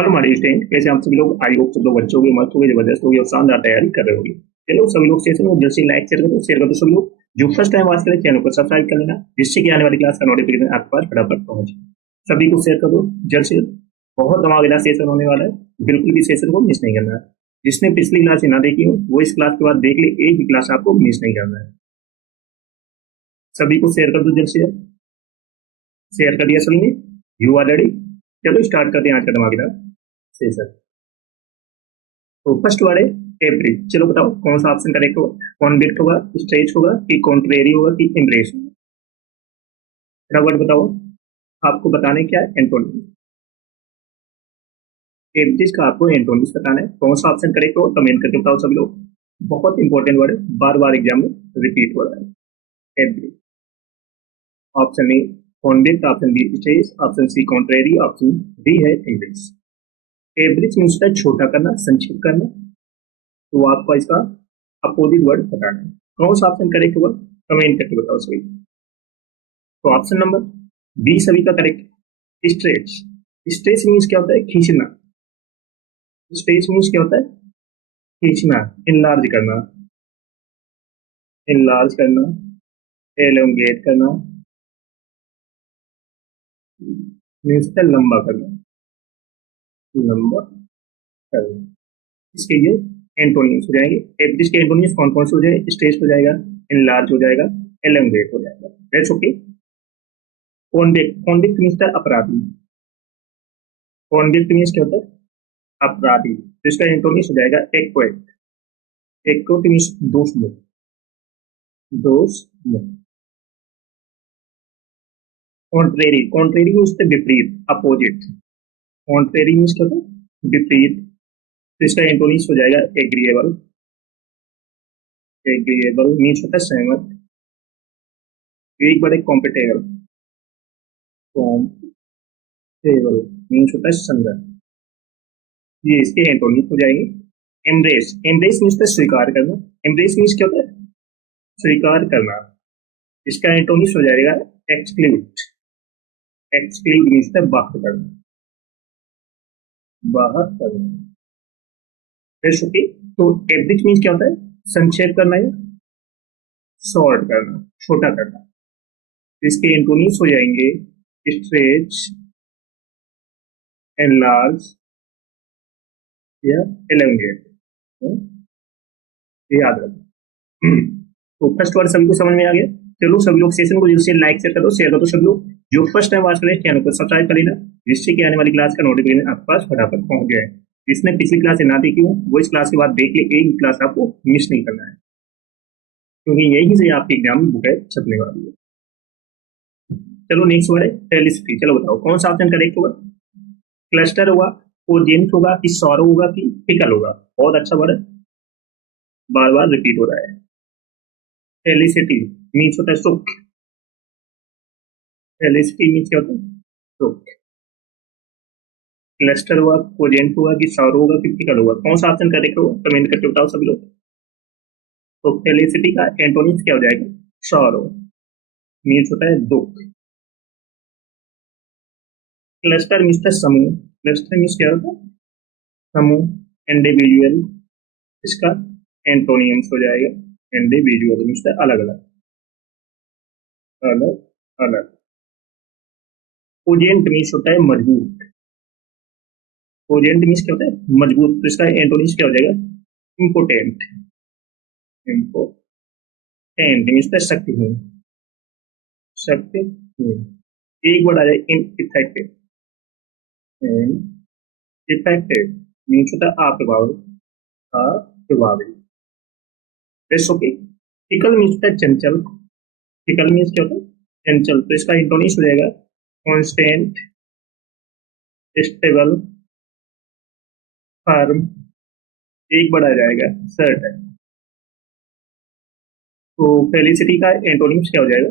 Hello हमारे student, कैसे आप सभी लोग? आई होप सब लोग अच्छे होंगे, मस्त होंगे, जबरदस्त होंगे और शानदार तैयारी कर रहे होंगे। चलो सभी लोग सेशन को जल्द से लाइक शेयर कर दो सभी लोग। जो फर्स्ट टाइम वॉच करें चैनल को सब्सक्राइब कर लेना, जिससे कि आने वाली क्लास का नोटिफिकेशन आपके पास फटाफट पहुंचे। सभी को शेयर कर दो जल्द से जल्द। बहुत धमाकेदार सेशन होने वाला है, बिल्कुल भी सेशन को मिस नहीं करना है। जिसने पिछली क्लास ना देखी हो वो इस क्लास के बाद देख ले, एक भी क्लास आपको मिस नहीं करना है। सभी को शेयर कर दो जल्द से जल्द। शेयर कर दिया सभी ने? You are ready? चलो स्टार्ट करते हैं आज का धमाकेदार सेशन। तो फर्स्ट वर्ड है एवरेज। चलो बताओ कौन सा ऑप्शन करेक्ट होगा? कॉन्वेक्ट होगा, स्ट्रेच होगा कि कॉन्ट्रेरी होगा कि एम्ब्रेस होगा? मेरा वर्ड बताओ। आपको बताने क्या है? एंटोनिम। एवरेज का आपको एंटोनिम्स बताना है। कौन सा ऑप्शन करेक्ट हो कमेंट करके बताओ सभी लोग। बहुत इंपॉर्टेंट वर्ड है, बार बार एग्जाम में रिपीट हो रहा है। Average. Option A convect, option B stretch, option C contrary, option D है एम्ब्रेस। एवरेज मीन्स होता है छोटा करना, संक्षिप्त करना। तो आपको इसका अपोजिट वर्ड बताना है। कौन सा ऑप्शन करेक्ट होगा कमेंट करके बताओ सभी। तो ऑप्शन नंबर बी सभी का करेक्ट, स्ट्रेच। स्ट्रेच मीन्स क्या होता है? खींचना। स्ट्रेच मीन्स क्या होता है? खींचना, इनलार्ज करना। इनलार्ज करना, एलोंगेट करना, मीन्स होता है लंबा करना। लंबा करना, इसके ये एंटोनिम्स हो जाएंगे। एवरेज के एंटोनिम्स कौन कौन से हो जाएंगे? स्ट्रेच हो जाएगा, इनलार्ज हो जाएगा, एलोंगेट हो जाएगा। That's okay. Convict, convict means अपराधी। कॉन्वेक्ट मीन्स क्या होता है? अपराधी। तो इसका एंटोनिम्स हो जाएगा एक्वेट। एक्वेट मीन्स दोषमुक्त। दोषमुक्त। कॉन्ट्रेरी, कॉन्ट्रेरी मीन्स विपरीत, अपोजिट। कॉन्ट्रेरी मीन्स क्या होता है? विपरीत। तो इसका एंटोनिम्स हो जाएगा एग्रीएबल। एग्रीएबल मीन्स होता है सहमत। एक बार कॉम्पिटेबल। कॉम्पिटेबल मीन्स होता है संगत। ये इसके एंटोनिम्स हो जाएंगे। एम्ब्रेस, एम्ब्रेस मीन्स होता है स्वीकार करना। एम्ब्रेस मीन्स क्या होता है? स्वीकार करना। इसका एंटोनिम्स हो जाएगा एक्सक्लूड। एक्सक्लूड मीन्स होता है बाहर करना। बाहर करना। That's okay। तो एवरेज मीन्स क्या होता है? संक्षेप करना या शॉर्ट करना, छोटा करना। इसके एंटोनिम्स हो जाएंगे स्ट्रेच, एनलार्ज या एलोंगेट। याद रखो। तो फर्स्ट वर्ड सभी को समझ में आ गया। चलो सभी लोग सेशन को जैसे लाइक शेयर कर दो सभी लोग। जो फर्स्ट टाइम वॉच करें चैनल को सब्सक्राइब कर लेना, जिससे कि आने वाली क्लास का नोटिफिकेशन आपके पास फटाफट पहुंच जाए। जिसने पिछली क्लास से ना देखी हो वो इस क्लास के बाद देख ले, एक क्लास आपको मिस नहीं करना है, क्योंकि यही से आपके एग्जाम में बुक छपने वाली है। चलो नेक्स्ट वर्ड है फेलिसिटी। चलो बताओ कौन सा ऑप्शन करेक्ट होगा? क्लस्टर होगा, कोजेंट होगा कि सौरो होगा कि पिकल होगा? बहुत अच्छा वर्ड है, बार बार रिपीट हो रहा है। फेलिसिटी मीन्स होता है सुख। फेलिसिटी मीन्स क्या होता है? सुख। क्लस्टर हुआ, कोजेंट हुआ कि सौरो होगा कि पिकल होगा? कौन सा ऑप्शन करेक्ट होगा कमेंट करके बताओ सभी लोग। तो फेलिसिटी का एंटोनिम्स क्या हो जाएगा? सौरो मीन्स होता है दुख। क्लस्टर मीन्स है समूह। क्लस्टर मीन्स क्या होता है? समूह, इंडिविजुअल। इसका एंटोनियम्स हो जाएगा इंडिविजुअल मीन्स अलग अलग। अलग अलग। कोजेंट मीन्स होता है मजबूत। कोजेंट मीन्स क्या होता है? मजबूत। तो इसका एंटोनिम्स क्या हो जाएगा? इम्पोर्टेंट। इम्पोर्टेंट मीन्स शक्तिहीन। शक्तिहीन। एक वर्ड आ जाए in effective. In effective means होता है अप्रभावी। अप्रभावी। ओके। फिकल मीन्स होता है चंचल। फिकल मीन्स क्या होता है? चंचल। तो इसका इंटोनिक्स हो जाएगा कांस्टेंट, स्टेबल, फर्म। एक बड़ा जाएगा सर्टेन। तो फेलिसिटी का एंटोनिम्स क्या हो जाएगा?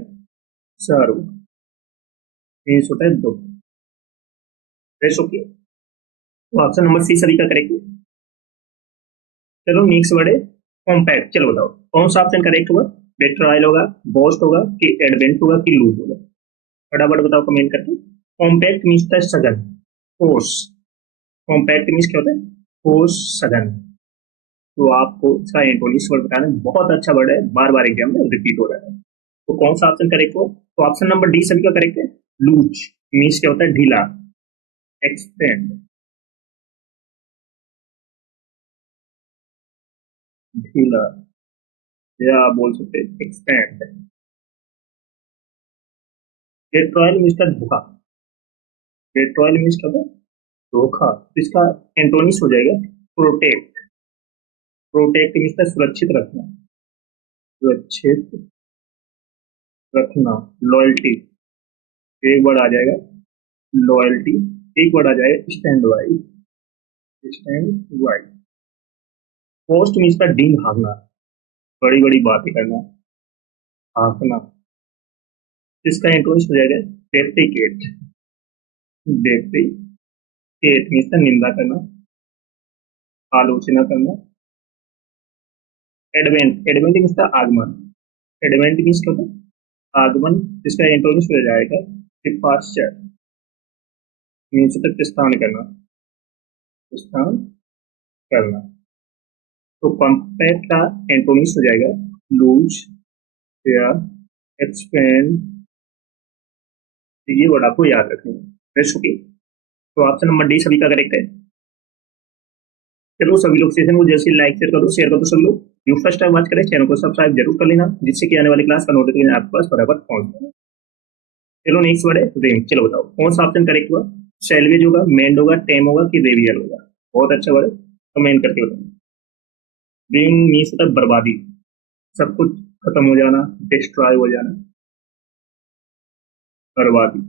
सर्व मीन्स होता है दो। ओके। तो ऑप्शन नंबर सी सभी का करेक्ट है। चलो नेक्स्ट वर्ड है कॉम्पैक्ट। चलो बताओ कौन सा ऑप्शन करेक्ट होगा? बेट्रायल होगा, बोस्ट होगा कि एडवेंट होगा कि लूज होगा? फटाफट बताओ कमेंट करके। कॉम्पैक्ट मीन्स होता है सघन, ठोस। कॉम्पैक्ट मीन्स क्या होता है, ठोस सघन। तो आपको इसका एंटोनिम्स वर्ड बताना है, बहुत अच्छा वर्ड है, बार बार एग्जाम में रिपीट हो रहा है। तो कौन सा ऑप्शन करेक्ट हो, तो ऑप्शन नंबर डी सभी का करेक्ट है। लूज मीन्स क्या होता है, ढीला। एक्सटेंड, ढीला, या आप बोल सकते हैं एक्सटेंड। डेट्रॉयल मीन्स का धोखा, डेट्रॉयल मीन्स क्या होता है, धोखा। तो इसका एंटोनिम्स हो जाएगा प्रोटेक्ट, प्रोटेक्ट मीन्स का सुरक्षित रखना, सुरक्षित रखना। लॉयल्टी, एक वर्ड आ जाएगा लॉयल्टी, एक वर्ड आ जाएगा stand by, stand by. Post means का डींग हाँकना, बड़ी बड़ी बातें करना, हाँकना। इसका एंटोनिम्स हो जाएगा डेप्रिकेट, डेप्रिकेट मीन्स का निंदा करना, आलोचना करना। एडवेंट, एडवेंट मीन्स का आगमन, एडवेंट मीन्स क्या होता है, आगमन। इसका एंटोनिम्स हो जाएगा डिपार्चर, मीन्स का प्रस्थान करना, प्रस्थान करना। तो कॉम्पैक्ट का एंटोनिम्स हो जाएगा लूज या एक्सपेंड। ये वर्ड आपको याद रखना है। रेस्ट ओके, तो ऑप्शन नंबर डी सभी का करेक्ट है। चलो सभी लोग सेशन को जैसे लाइक शेयर कर दो सभी लोग। जो फर्स्ट टाइम वॉच करें चैनल को सब्सक्राइब जरूर कर लेना, जिससे कि आने वाली क्लास का नोटिफिकेशन आपके पास फटाफट पहुंच जाए। चलो नेक्स्ट वर्ड है रेम। चलो बताओ कौन सा ऑप्शन करेक्ट हुआ, सैल्वेज होगा, मेंड होगा, टेम होगा कि रेवियल होगा। बहुत अच्छा वर्ड है, कमेंट करके बताओ। रेम मीन्स होता है बर्बादी, सब कुछ खत्म हो जाना, डिस्ट्रॉय हो जाना, बर्बादी।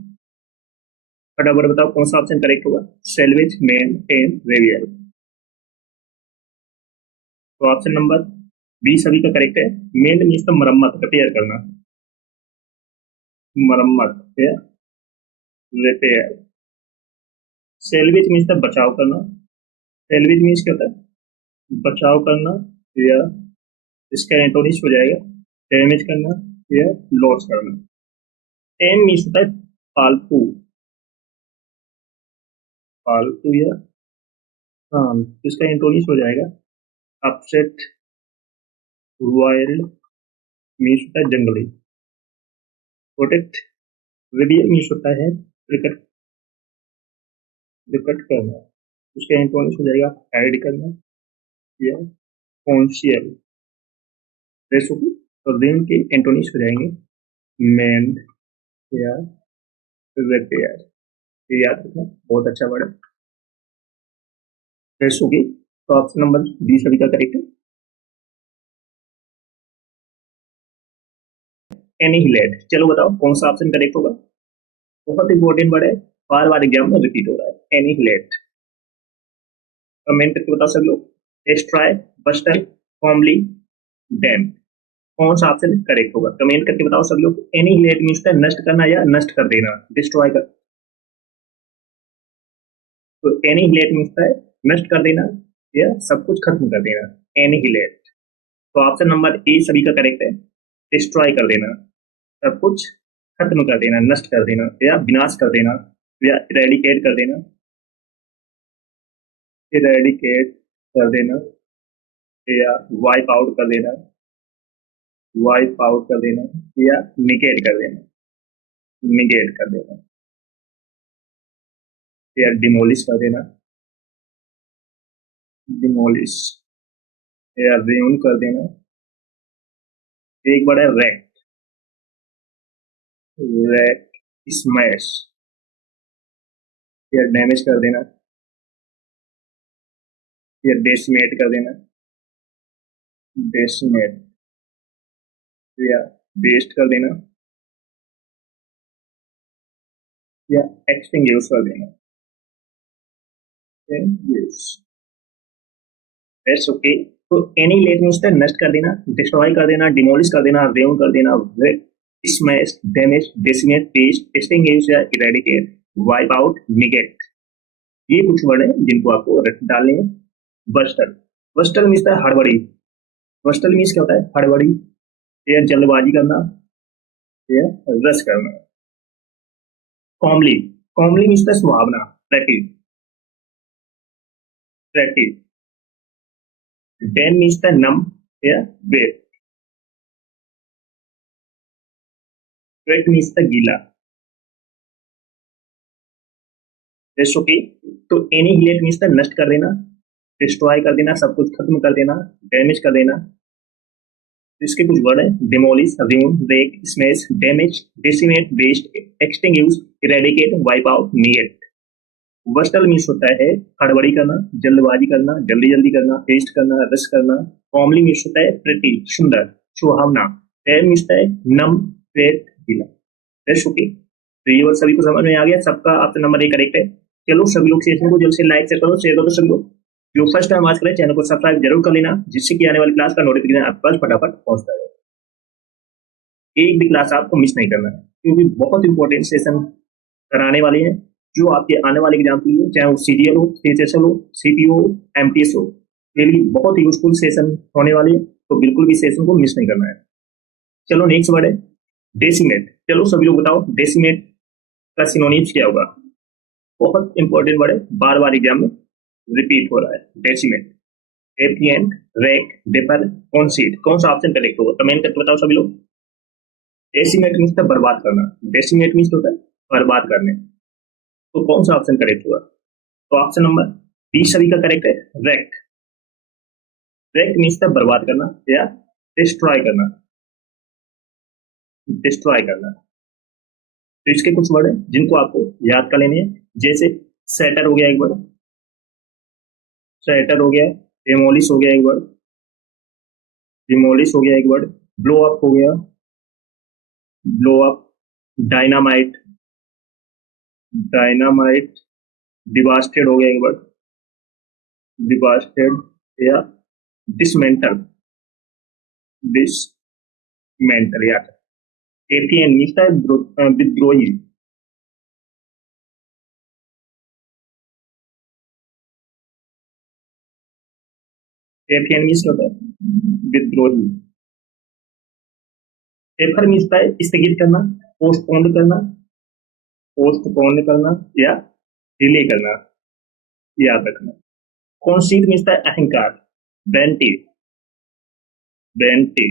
फटाफट बताओ कौन सा ऑप्शन करेक्ट होगा, सैल्वेज, मेंड, टेम, रेवियल। तो ऑप्शन नंबर बी सभी का करेक्ट है। मेंड मीन्स का मरम्मत, रिपेयर करना, मरम्मत या रिपेयर। सैल्वेज मीन्स का बचाव करना, सैल्वेज मीन्स क्या होता है, बचाव करना, या इसका एंटोनिम्स हो जाएगा डैमेज करना या लॉस करना। टेम मीन्स होता है पालतू, पालतू या हाँ, इसका एंटोनिम्स हो जाएगा अपसेट, वाइल्ड मीन्स होता है जंगली। प्रोटेक्ट, रेडियल मीन्स होता है विकट, विकट करना। उसका एंटोनिम्स हो जाएगा हाइड करना या कॉन्शियल। रेसिपी, तो रेम के एंटोनिम्स हो जाएंगे मेंड या रिपेयर। ये याद रखना, बहुत अच्छा वर्ड है। रेसिपी, तो ऑप्शन नंबर बी सभी का करेक्ट है। एनिहिलेट, चलो बताओ कौन सा ऑप्शन करेक्ट होगा। बहुत इंपॉर्टेंट वर्ड है, बार बार एग्जाम में रिपीट हो रहा है। एनिहिलेट, कमेंट करके बताओ सब लोग। Destroy, buster, formally, dam. कौन सा ऑप्शन करेक्ट होगा, कमेंट करके बताओ सब लोग। एनिहिलेट मीन्स है नष्ट करना या नष्ट कर देना, डिस्ट्रॉय कर। तो एनिहिलेट मीन्स है नष्ट कर देना या सब कुछ खत्म कर देना, एनिहिलेट। तो ऑप्शन नंबर ए सभी का करेक्ट है, डिस्ट्रॉय कर देना, सब कुछ खत्म कर देना, नष्ट कर देना या विनाश कर देना या इरेडिकेट कर देना, इरेडिकेट कर देना या वाइप आउट कर देना, वाइप आउट कर देना या निगेट कर देना, निगेट कर देना या डिमोलिश कर देना, डिमोलिश या रेन कर देना। एक बड़ा रैक, रैक स्मैश या डैमेज कर देना या डेसिमेट कर देना, डेसिमेट या वेस्ट कर देना या एक्सटिंग्विश कर देना, एक्सटिंग्विश। That's okay. तो एनीहिलेट मींस नष्ट कर देना, डिस्ट्रॉय कर देना, डिमोलिश कर देना, रेन कर देना, smash, damage, decimate, waste, extinguish या इरेडिकेट, वाइप आउट, निगेट। ये कुछ वर्ड है जिनको आपको डालने हैं। बस्टर, बस्टर मीन्स है हड़बड़ी, बस्टर मीन्स क्या होता है, हड़बड़ी या जल्दबाजी करना या रश करना। कॉमली, कॉमली मीन्स है सुहावना, rapid, pretty. Damp means the numb या wet. Wet means the गीला. That's okay. तो annihilate means the नष्ट कर देना, डिस्ट्रॉय कर देना, सब कुछ खत्म कर देना, डैमेज कर देना. इसके कुछ वर्ड है: demolish, remove, break, smash, damage, decimate, waste, extinguish, eradicate, wipe out, negate. वर्स्टल मीन्स होता है हड़बड़ी करना, जल्दबाजी करना, जल्दी जल्दी करना, हेस्ट करना, रश करना. कॉमली मीन्स होता है प्रिटी, सुंदर, सुहावना. टेल मीन्स है नम, वेट, गीला. That's okay. तो ये वर्ड सभी को समझ में आ गया. सबका ऑप्शन नंबर ए करेक्ट है. चलो सभी लोग सेशन को जल्द से लाइक करो, शेयर करो. सभी लोग जो फर्स्ट टाइम आज करें चैनल को सब्सक्राइब जरूर कर लेना, जिससे कि आने वाली क्लास का नोटिफिकेशन आपके पास फटाफट पहुंचता है. एक भी क्लास आपको मिस नहीं करना है, क्योंकि बहुत इंपॉर्टेंट सेशन कराने वाले हैं जो आपके आने वाले एग्जाम के लिए, चाहे वो सीजीएल हो, सीएचएसएल हो, सीपीओ हो, एमटीएस हो, के लिए बहुत ही यूजफुल सेशन होने वाले हैं. तो बिल्कुल भी सेशन को मिस नहीं करना है. चलो नेक्स्ट वर्ड है डेसिमेट. चलो सभी लोग बताओ डेसिमेट का सिनोनिम्स क्या होगा. बहुत इंपॉर्टेंट वर्ड है, बार बार एग्जाम में रिपीट हो रहा है. Decimate, एफिएंट, rack, डेपर, कॉन्सीड. कौन सा ऑप्शन करेक्ट होगा कमेंट करके बताओ सभी लोग. डेसिमेट मीन्स था बर्बाद करना, डेसिमेट मीन्स होता है बर्बाद करने. तो कौन सा ऑप्शन करेक्ट हुआ. तो ऑप्शन नंबर बी सभी का करेक्ट है, रैक. रैक मीन्स था बर्बाद करना या डिस्ट्रॉय करना, डिस्ट्रॉय करना. तो इसके कुछ वर्ड है जिनको आपको याद कर लेने हैं. जैसे सेटर हो गया एक वर्ड, सेटर हो गया. डेमोलिश हो गया एक वर्ड, डिमोलिश हो गया एक वर्ड. ब्लो अप हो गया, blow up. Dynamite, dynamite. Devastated हो गया एक वर्ड, डिवास्टेड. या डिसमेंटल, डिसमेंटल. या एफिएन मीन्स था विद्रोही. एफिएन मीन्स होता है विद्रोही. एफर मीन्स था स्थगित करना, पोस्टपोन करना, पोस्टपोन करना या डिले करना. याद रखना. कॉन्सीट मीन्स था अहंकार, वेंटी, वेंटी.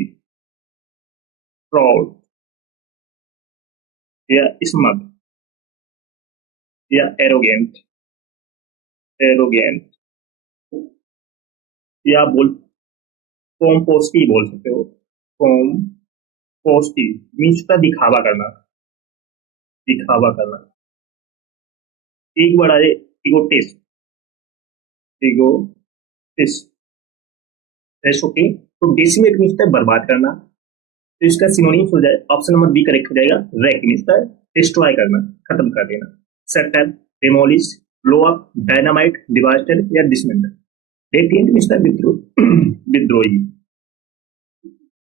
प्राउड या स्मग या एरोगेंट, एरोगेंट. या बोल कॉम्पोस्टी बोल सकते हो. कॉम्पोस्टी मीन्स का दिखावा करना, दिखावा करना. एक वर्ड आ जाए इगोटिस्ट, इगोटिस्ट. ओके. तो डेसिमेट मीन्स है बर्बाद करना. तो इसका सिनोनिम्स हो जाए ऑप्शन नंबर बी करेक्ट हो जाएगा, रैक मीन्स है डिस्ट्रॉय करना, खत्म कर देना. Shatter, demolish, blow up, dynamite, devastated या डिसमेंटल. डेफिएंट मीन्स है विद्रोह, विद्रोही.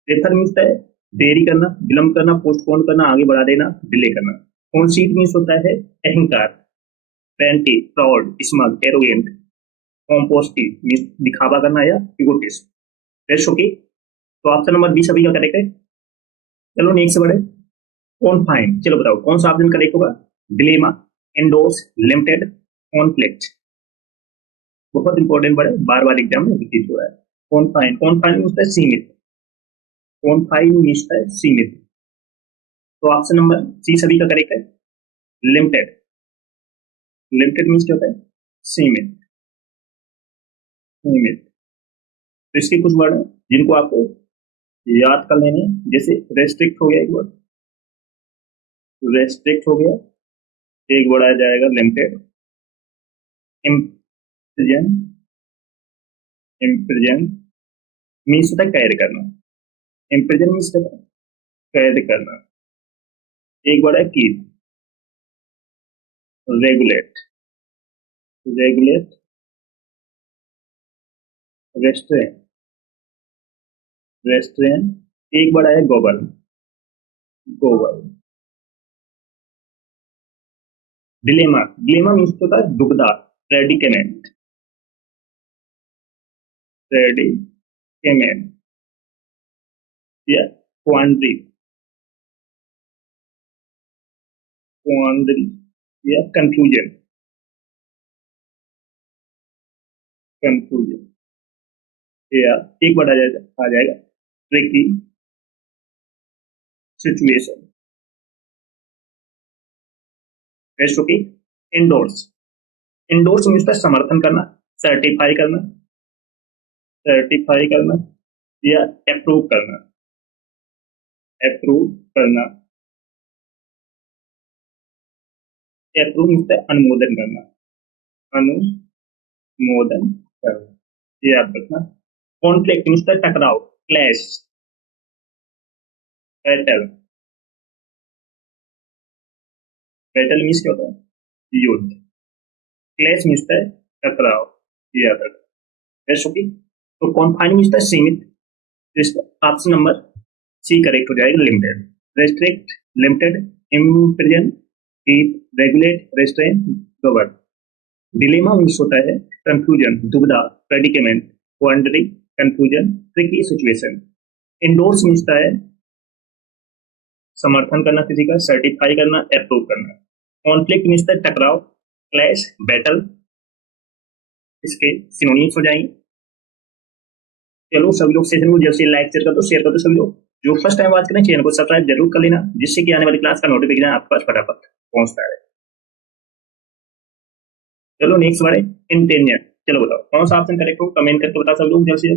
डेफर मीन्स है देरी करना, विलंब करना, पोस्टपोन करना, आगे बढ़ा देना, डिले करना. कॉन्सीट मीन्स होता है अहंकार, पेंटी, proud, smug, arrogant. Pomposity means दिखावा करना या इगोटिस्ट. That's okay. तो ऑप्शन नंबर बी सभी का करेक्ट है. चलो नेक्स्ट वर्ड है कॉन्फाइन. चलो बताओ कौन सा ऑप्शन करेक्ट होगा. Dilemma, endorse, limited, conflict. बहुत इंपॉर्टेंट वर्ड है, बार बार एग्जाम में रिपीट हो रहा है. कॉन्फाइन, कॉन्फाइन मीन्स है सीमित, कॉन्फाइन मीन्स है सीमित. तो ऑप्शन नंबर सी सभी का करेक्ट है, लिमिटेड. लिमिटेड मीन्स क्या होता है, सीमित, सीमित. तो इसके कुछ वर्ड हैं जिनको आपको याद कर लेने हैं. जैसे रेस्ट्रिक्ट हो गया एक वर्ड, रेस्ट्रिक्ट हो गया. एक वर्ड आ जाएगा लिमिटेड. इम्प्रिजन, इम्प्रिजन मीन्स होता है कैद करना. इम्प्रिजन मीन्स होता है कैद करना. एक वर्ड है keep, regulate, regulate, restrain, restrain. एक वर्ड है govern, govern. Dilemma, dilemma means होता है दुविधा, प्रेडिकेमेंट, प्रेडिकेमेंट या क्वांड्री, क्वांड्री या कंफ्यूजन. कंफ्यूजन, या एक वर्ड आ जाएगा tricky situation. Next okay, endorse. Endorse means का समर्थन करना, सर्टिफाई करना, सर्टिफाई करना या अप्रूव करना, अप्रूव करना। अप्रूव मीन्स का अनुमोदन करना, अनुमोदन करना, ये याद रखना। कॉन्फ्लिक्ट मीन्स का टकराव, क्लैश, बैटल। बैटल मीन्स क्या होता है, युद्ध। क्लैश मीन्स है टकराव, ये याद रखना। नेक्स्ट ओके, तो कॉन्फाइन मीन्स है सीमित। ऑप्शन नंबर सी करेक्ट हो जाएगा, limited. Restrict, limited, imprison, keep, regulate, restrain, govern. Dilemma means होता है कंफ्यूजन, दुविधा, predicament, wondering, confusion, tricky situation. Endorse means है समर्थन करना किसी का, सर्टिफाई करना, अप्रूव करना। कॉन्फ्लिक्ट मीन्स है टकराव, क्लैश, बैटल, इसके सिनोनिम्स हो जाएंगे। चलो सभी लोग सेशन को जैसे लाइक शेयर कर दो सभी लोग। जो फर्स्ट टाइम बात करें चैनल को सब्सक्राइब जरूर कर लेना, जिससे कि आने वाली क्लास का नोटिफिकेशन आपके पास फटाफट पहुंचता है। चलो नेक्स्ट बारे इंटेंशन। चलो बताओ कौन सा ऑप्शन करेक्ट हो, कमेंट करके बता सब लोग जल्द से।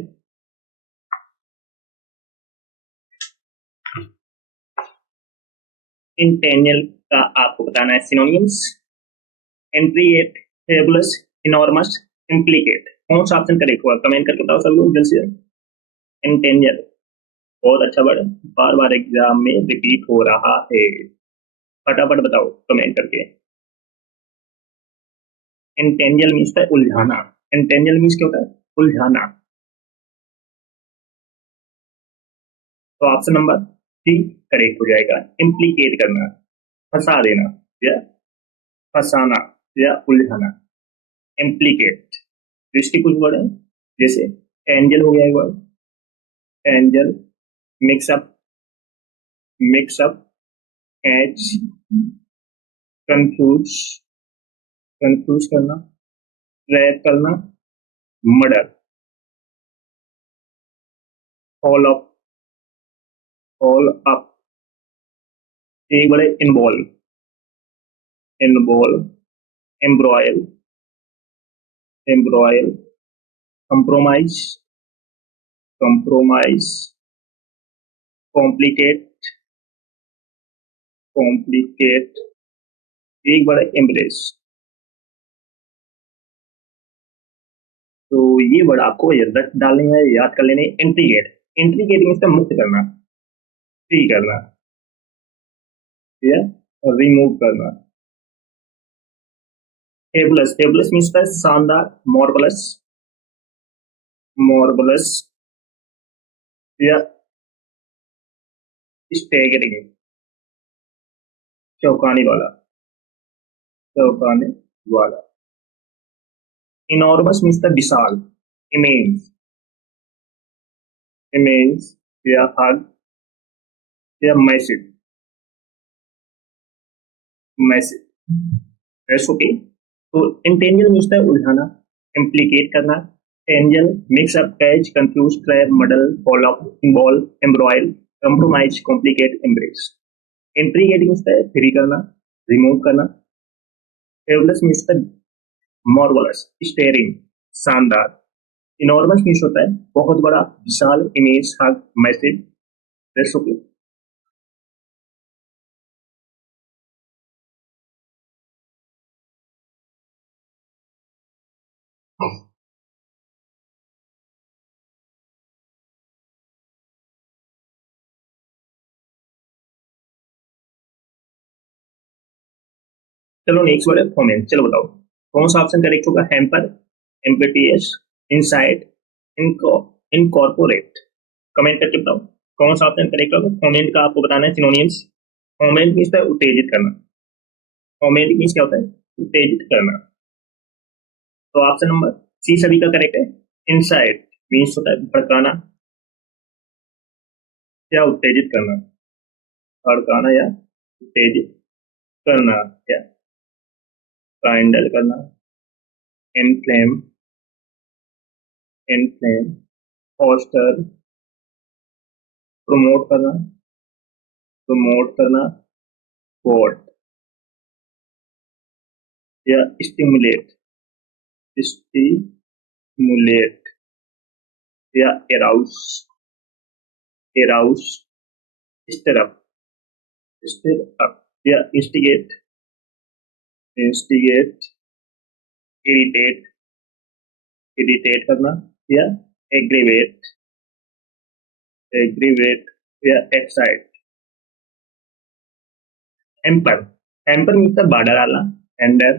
इंटेंशन का आपको बताना है synonyms. Extricate, fabulous, enormous, implicate. कौन सा ऑप्शन करेक्ट हुआ, कमेंट करके बताओ सब लोग जल्द से। इंटेंशन बहुत अच्छा वर्ड, बार बार एग्जाम में रिपीट हो रहा है, फटाफट बताओ कमेंट करके। इंटेंजल मीन्स है उलझाना। इंटेंजल मीन्स क्या होता है, उलझाना। तो ऑप्शन नंबर सी करेक्ट हो जाएगा, इम्प्लीकेट करना, फंसा देना या फंसाना या उलझाना, इम्प्लीकेट। तो इसके कुछ वर्ड है, जैसे एंजल हो गया एक word, tangle, mix up, mix up, catch, confuse, confuse करना, ट्रैप करना, muddle, foul up, foul up. एक बड़े involve, involve, embroil, embroil, compromise, compromise, complicate, complicate. एक बड़ा एम्ब्रेस। तो ये वर्ड आपको रट डालने है, याद कर लेने। इंट्रीगेट, इंट्रीगेट मीन्स मुक्त करना, फ्री करना या रिमूव करना। फेबुलस, फेबुलस मीन्स शानदार, मॉर्वलस, मॉर्वलस या स्टैगरिंग, चौंकाने वाला, चौंकाने वाला। इनॉर्मस मीन्स विशाल, इमेंस, इमेंस या हग या मैसिव, मैसिव। ओके, तो इंटेंजल मीन्स उलझाना, इम्प्लीकेट करना, tangle, mix up, catch, confuse, trap, muddle, foul up, involve, embroil, compromise, complicate, embrace. Extricate means free करना, रिमूव करना। फेबुलस मीन्स मॉर्वलस, स्टेरिंग, शानदार। Enormous means होता है बहुत बड़ा, विशाल, immense, huge, massive. That's okay. चलो नेक्स्ट वर्ड है फोमेन। चलो बताओ कौन सा ऑप्शन करेक्ट होगा, hamper, impetuous, incite, incorporate. Comment करके बताओ कौन सा ऑप्शन करेक्ट होगा। फोमेंट का आपको बताना है सिनोनिम्स। फोमेंट मीन्स है उत्तेजित करना, फोमेंट मीन्स क्या होता है, उत्तेजित करना। तो ऑप्शन नंबर सी सभी का करेक्ट है। इनसाइड मीन्स होता है भड़काना या उत्तेजित करना, भड़काना या उत्तेजित करना या काइंडल करना, इनफ्लेम, इन्फ्लेम, फोस्टर, प्रमोट करना, वॉट या स्टिमुलेट या एराउस, स्टिर अप या इंस्टिगेट, इरिटेट करना या एग्रीवेट या एक्साइट। हेम्पर, हेम्पर मीन्स बाधा डालना। एंडर,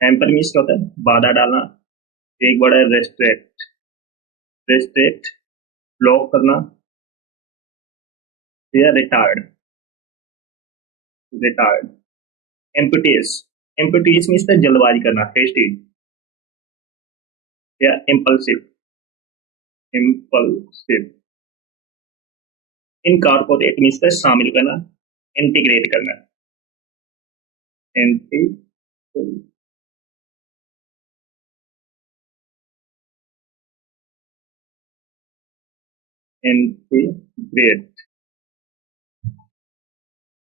हेम्पर मीन्स क्या होता है? बाधा डालना। एक वर्ड है रेस्ट्रिक्ट, ब्लॉक करना या रिटार्ड। एम्पटीज मीन्स जल्दबाजी करना, हेस्टी या इम्पल्सिव। इनकॉर्पोरेट मीन्स शामिल करना, इंटीग्रेट करना। इंटीग्रेट,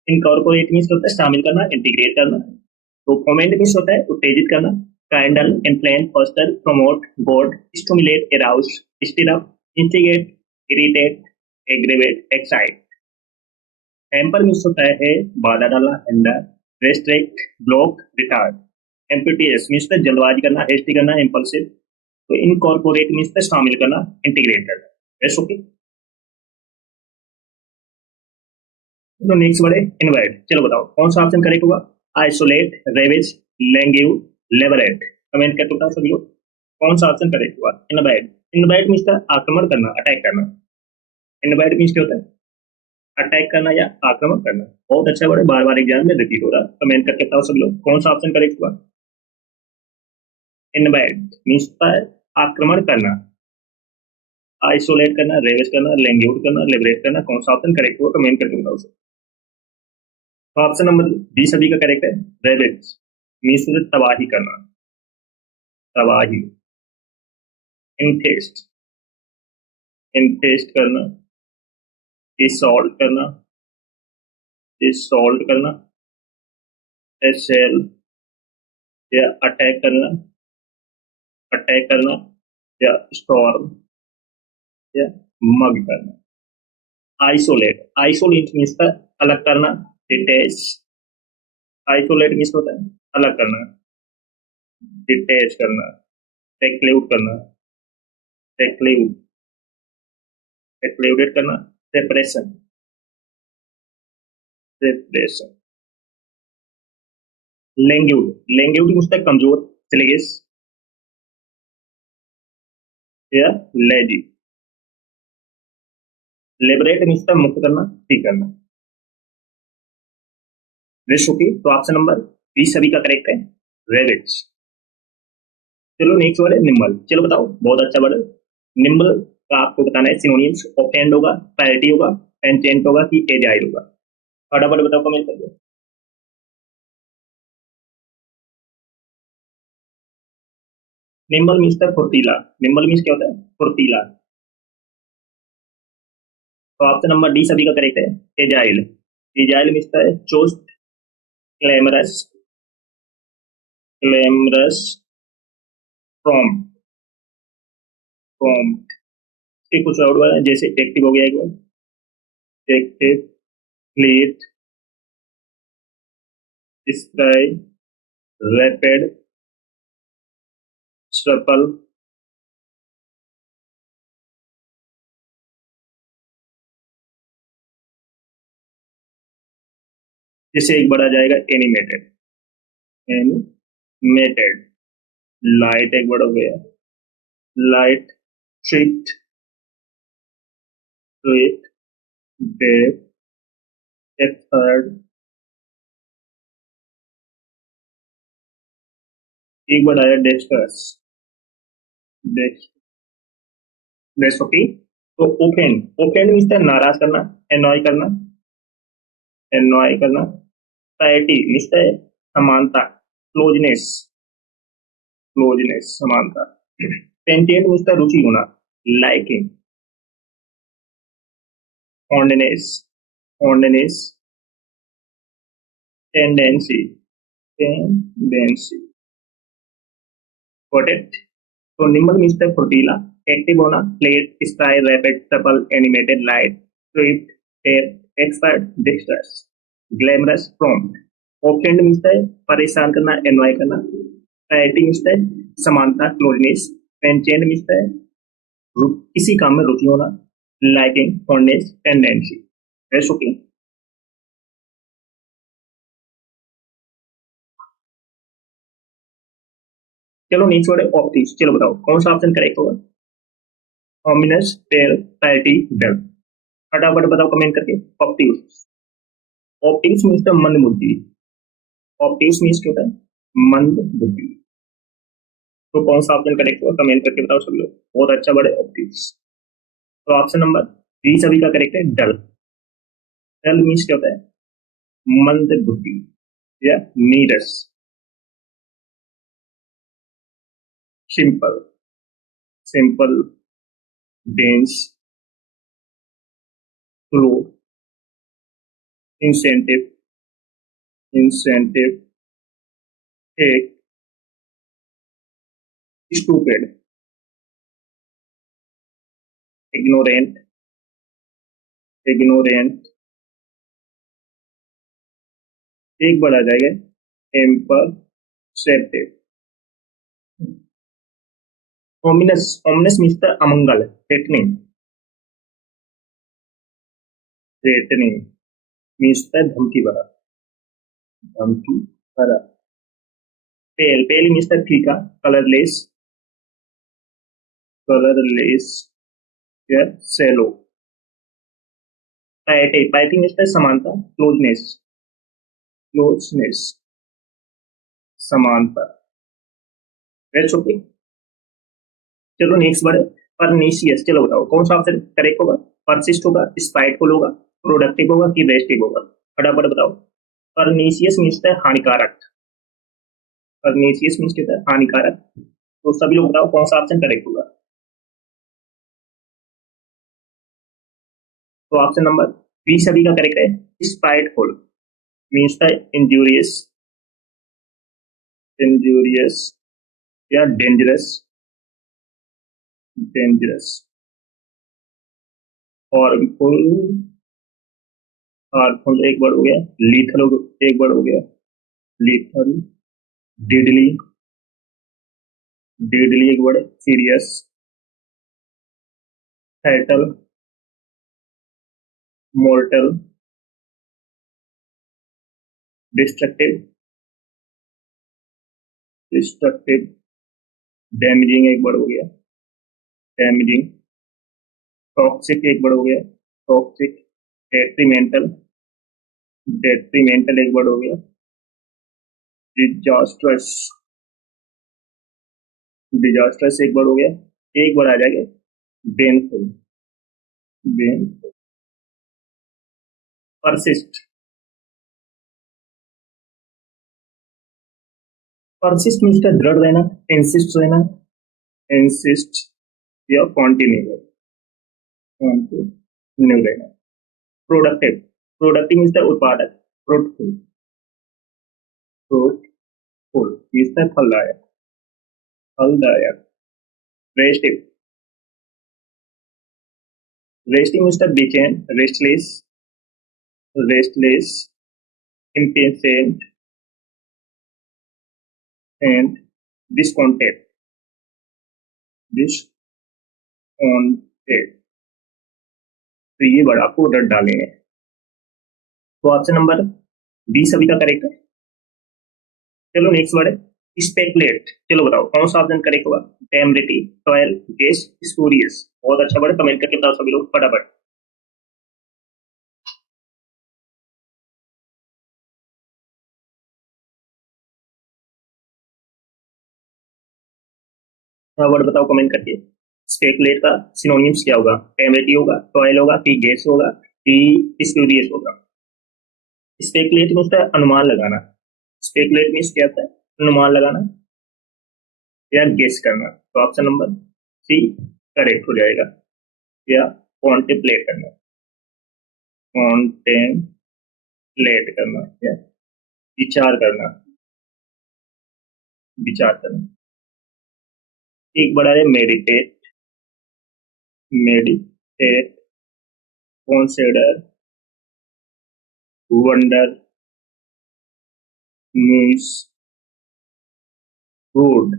इनकॉर्पोरेट मीन्स होता है शामिल करना, इंटीग्रेट करना। तो फोमेंट मीन्स होता है उत्तेजित करना। Kindle, inflame, foster, promote, brew, stimulate, arouse, stir up, instigate, irritate, aggravate, excite. Hamper means होता है बाधा डालना, hinder, restrict, block, retard. Impetuous means जल्दबाजी करना, हेस्टी करना, इम्पल्सिव। तो इनकॉर्पोरेट मीन्स शामिल करना, इंटीग्रेट करना। Yes, okay. तो नेक्स्ट वर्ड है इनवाइट। चलो बताओ कौन सा ऑप्शन करेक्ट होगा? Isolate, ravage, languish, liberate. Comment करके बताओ सभी लोग कौन सा ऑप्शन करेक्ट होगा? इनवाइट, इनवाइट मीन्स आक्रमण करना, अटैक करना। इनवाइट मीन्स क्या होता है? अटैक करना या आक्रमण करना। बहुत अच्छा वर्ड है, बार बार एग्जाम में रिपीट हो रहा है। कमेंट करके बताओ सभी लोग कौन सा ऑप्शन करेक्ट हुआ? इनवाइट मीन्स आक्रमण करना, आइसोलेट करना, रेविज करना, लेंग्यूट करना, लिबरेट करना। कौन सा ऑप्शन करेक्ट हुआ? कमेंट करके बताओ। तो ऑप्शन नंबर बी सभी का करेक्ट है। रेविज मीन्स तबाही करना, तबाही। इनफेस्ट, इनफेस्ट करना, डिसॉल्ट करना, डिसॉल्ट करना, एसेल या अटैक करना, अटैक करना या स्टॉर्म या मग करना। आइसोलेट, आइसोलेट मीन्स अलग करना, डिटेच। आइसोलेट मीन्स होता है अलग करना, डिटेच करना, एक्लूड करना, एक्लूड, एक्लूडेड करना, सेपरेशन, सेपरेशन। लेंग्यूड, लेंग्यूड मीन्स कमजोर, स्लेगिश या लेजी। लिबरेट मीन्स मुक्त करना, फ्री करना। विश्व की तो ऑप्शन नंबर बी सभी का करेक्ट है, रेविज। चलो नेक्स्ट वर्ड है निम्बल। चलो बताओ, बहुत अच्छा वर्ड है निम्बल का। आपको बताना है सिनोनिम्स। ऑफेंड होगा, पैरिटी होगा, एंचेंट होगा कि एजाइल होगा। फटाफट बताओ कमेंट करके। निम्बल मीन्स फुर्तीला, निम्बल मीन्स क्या होता है? फुर्तीला। तो ऑप्शन नंबर डी सभी का करेक्ट है, एजाइल। एजाइल मीन्स चुस्त, ग्लैमरस, ग्लैमरस, प्रॉम्प्ट, प्रॉम्प्ट के कुछ और वर्ड है जैसे एक्टिव हो गया एक बार, एक्टिव, लेट, स्काई, रैपिड, सफल। जैसे एक बड़ा जाएगा एनिमेटेड, एनिमेटेड। लाइट एक बड़ा हो गया, light, strict, strict, deaf, expert. एक बड़ा है डेक्स्टर्स, डेक्स, ओके। तो ओफेंड, ओफेंड मीन्स नाराज करना, एनॉय करना, एनॉय करना। पैरिटी मीन्स समानता, क्लोजनेस, क्लोजनेस, समानता। टेंटेंट मीन्स द रुचि होना, liking, fondness, fondness, tendency, tendency, got it. तो निम्बल मीन्स द फुर्तीला, एक्टिव होना, प्लेट, स्टाइल, रैपिड, सफल, animated, light, swift, expert, distress, glamorous, prompt. Offend means the परेशान करना, एनवाय करना, राइटिंग मीन्स द समानता, क्लोजनेस, पेंचेंट मीन्स द किसी काम में रुचि होना, liking, fondness, tendency. That's okay. चलो नेक्स्ट वर्ड है ऑप्टिक्स। चलो बताओ कौन सा ऑप्शन करेक्ट होगा। ऑमिनस, पेल, पैटी, डल। फटाफट बताओ कमेंट करके। ऑप्टिक्स, ऑप्टिक्स मीन्स द मंद बुद्धि। ऑप्टिक्स मीन्स क्या होता है, मंद बुद्धि। तो कौन सा ऑप्शन करेक्ट होगा कमेंट करके बताओ सब लोग। बहुत अच्छा वर्ड है ऑप्टिक्स। तो ऑप्शन नंबर बी सभी का करेक्ट है, डल। डल मीन्स क्या होता है, मंद बुद्धि या नीरस। Simple, simple, dense, slow, incentive, incentive, एक, स्टूपिड, इग्नोरेंट, इग्नोरेंट, एक बार आ जाएगा, इम्परसेप्टिव। ओमिनस, ओमिनस मीन्स द अमंगल, थ्रेटनिंग, थ्रेटनिंग मीन्स द धमकी भरा, धमकी भरा। पेल, पेल मीन्स द फीका, कलरलेस, कलरलेस या सेलो। पाइटी, पाइटी मीन्स द समानता, क्लोजनेस, क्लोजनेस, समानता। That's okay. चलो नेक्स्ट वर्ड है परनीशियस। चलो बताओ कौन सा ऑप्शन करेक्ट होगा। परसिस्ट होगा, स्पाइटफुल होगा, प्रोडक्टिव होगा कि रेस्टिव होगा। फटाफट बताओ। परनीशियस मीन्स है हानिकारक, परनीशियस मीन्स क्या है, हानिकारक। तो सभी लोग बताओ कौन सा ऑप्शन करेक्ट होगा। तो ऑप्शन नंबर बी सभी का करेक्ट है, spiteful means the injurious, injurious या डेंजरस, डेंजरस। हार्मफुल, हार्मफुल एक वर्ड हो गया, लीथल एक वर्ड हो गया, लीथल, डेडली, डेडली एक वर्ड है, serious, fatal, mortar, destructive, destructive, damaging एक वर्ड हो गया, डैमेजिंग, टॉक्सिक एक वर्ड हो गया, टॉक्सिक, डेट्रीमेंटल, डेट्रीमेंटल एक वर्ड हो गया, डिजास्ट्रस, डिजास्ट्रस एक वर्ड हो गया, एक वर्ड आ जाएगा बेनफुल, बेनफुल। परसिस्ट, परसिस्ट मीन्स दृढ़ रहना, इंसिस्ट रहना, इंसिस्ट या कॉन्टिन्यू, कॉन्टिन्यू रहना। प्रोडक्टिव, प्रोडक्टिव मीन्स उत्पादक, फ्रूटफुल, फ्रूटफुल मीन्स फलदायक, फलदायक। रेस्टिव, रेस्टिव मीन्स बेचैन, restless, restless, impatient and discontent, discontent। तो ये वर्ड आपको उधर डाले हैं। तो ऑप्शन नंबर बी सभी का करेक्ट है। चलो नेक्स्ट वर्ड है स्पेकुलेट। चलो बताओ कौन सा ऑप्शन करेक्ट होगा। टेम्परेरी, टॉयल, गेस, स्टोरियस। बहुत अच्छा वर्ड, कमेंट करके बताओ सभी लोग फटाफट। वर्ड बताओ कमेंट करके। स्पेकुलेट का सिनोनिम्स क्या होगा। टेम्परेरी होगा, टॉयल होगा कि गेस होगा कि स्टोरियस होगा। स्पेकुलेट मीन्स होता है अनुमान लगाना, स्पेकुलेट मीन्स क्या होता है, अनुमान लगाना या गेस करना। तो ऑप्शन नंबर सी करेक्ट हो जाएगा। या कॉन्टेम्पलेट करना, कॉन्टेम्पलेट करना या विचार करना, विचार करना। एक बड़ा है meditate, meditate, consider, wonder, means, good.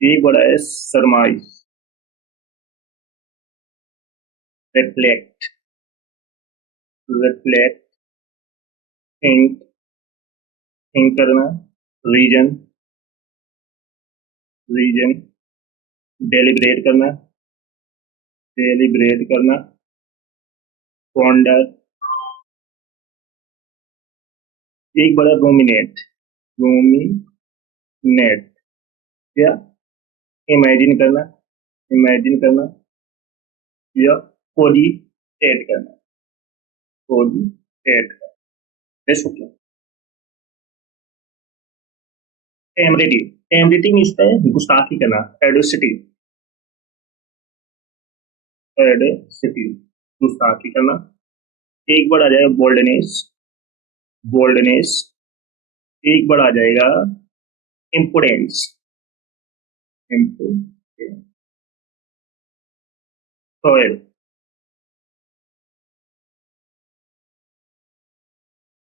एक बड़ा है सरमाइज, रिफ्लेक्ट, रिफ्लेक्ट, थिंक, थिंक करना, रीजन, रीजन, डेलिब्रेट करना, डेलिब्रेट करना, पॉन्डर। एक बड़ा रोमिनेट, रोमिनेट या इमेजिन करना, इमेजिन करना या कोजिटेट करना, कोजिटेट करना। जैसे कि टेमरिटी, टेमरिटी मीन्स है गुस्ताखी करना, एडोसिटी, एडोसिटी, गुस्ताखी करना। एक बार आ जाएगा बोल्डनेस, बोल्डनेस। एक बार आ जाएगा importance, importance. Toil,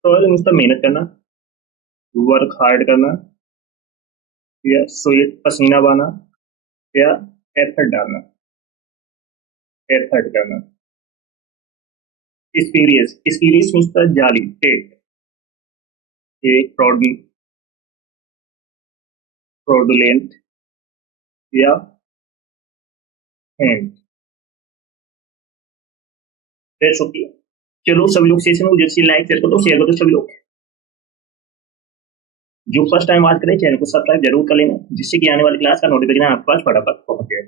toil means मेहनत करना, वर्क हार्ड करना या स्वेट, पसीना बहाना या एफर्ट डालना, एफर्ट करना। स्पीरियस, स्पीरियस मीन्स जाली, टेट, एक फ्रॉडुलेंट या हैंड। That's okay. चलो सभी लोग सेशन को जैसे लाइक शेयर कर दो, शेयर कर दो सभी लोग। जो फर्स्ट टाइम बात करें चैनल को सब्सक्राइब जरूर कर लेना, जिससे कि आने वाली क्लास का नोटिफिकेशन आपके पास फटाफट पहुंच जाए।